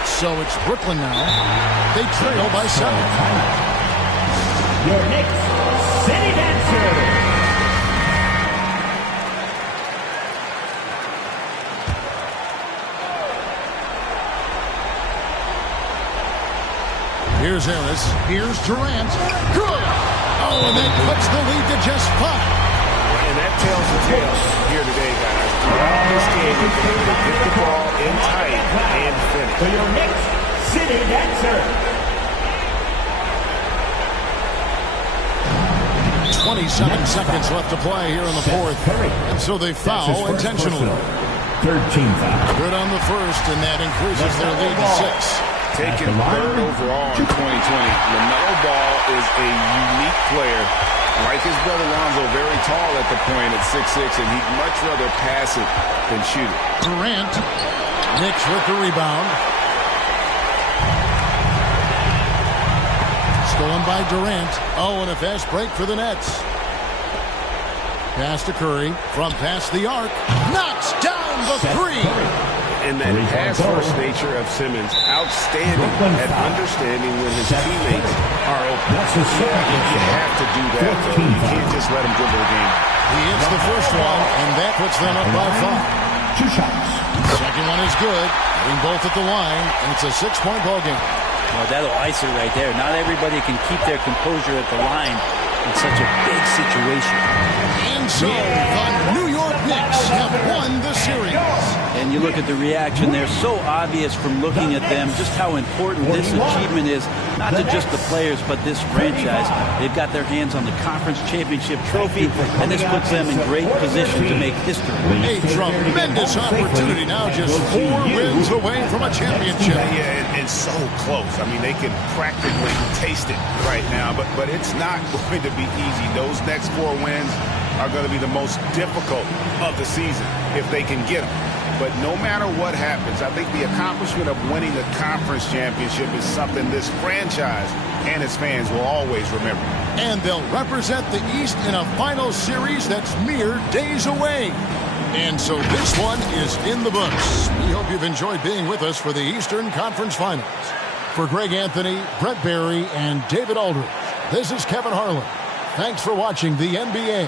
So it's Brooklyn now. They trail by 7. Your Knicks City Dancer. Here's Harris. Here's Durant. Good. Oh, and that puts the lead to just 5. And that tells the tale here today, guys. Throughout this game, they've been able to get the ball in tight and finish. For your Knicks City Dancer. 27 seconds left to play here in the fourth. And so they foul intentionally. 13 foul. Good on the first, and that increases their lead to 6. Taken 3rd overall in 2020. LaMelo Ball is a unique player. Like his brother Lonzo, very tall at the point at 6'6", and he'd much rather pass it than shoot it. Durant. Knicks with the rebound. Stolen by Durant. Oh, and a fast break for the Nets. Pass to Curry. From past the arc. Knocks down the 3. And that pass-first nature of Simmons, outstanding at understanding when his teammates are open. You have to do that, though. You can't just let him dribble the game. He hits the first one, and that puts them up by 5. 2 shots. Second one is good. Hitting both at the line, and it's a 6-point ball game. Well, that'll ice it right there. Not everybody can keep their composure at the line in such a big situation. And so the New York Knicks have won the series. And you look at the reaction, they're so obvious from looking at them just how important this achievement is, not to just the players, but this franchise. They've got their hands on the conference championship trophy, and this puts them in great position to make history. A tremendous opportunity now, just 4 wins away from a championship. Yeah, it's so close. I mean, they can practically taste it right now, but it's not going to be easy. Those next 4 wins are going to be the most difficult of the season if they can get them. But no matter what happens, I think the accomplishment of winning the conference championship is something this franchise and its fans will always remember. And they'll represent the East in a final series that's mere days away. And so this one is in the books. We hope you've enjoyed being with us for the Eastern Conference Finals. For Greg Anthony, Brett Barry, and David Aldridge, this is Kevin Harlan. Thanks for watching the NBA.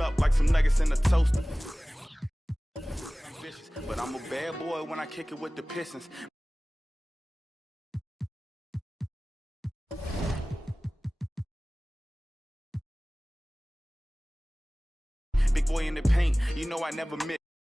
Up like some nuggets in a toaster. But I'm a bad boy when I kick it with the Pistons. Big boy in the paint, you know I never miss.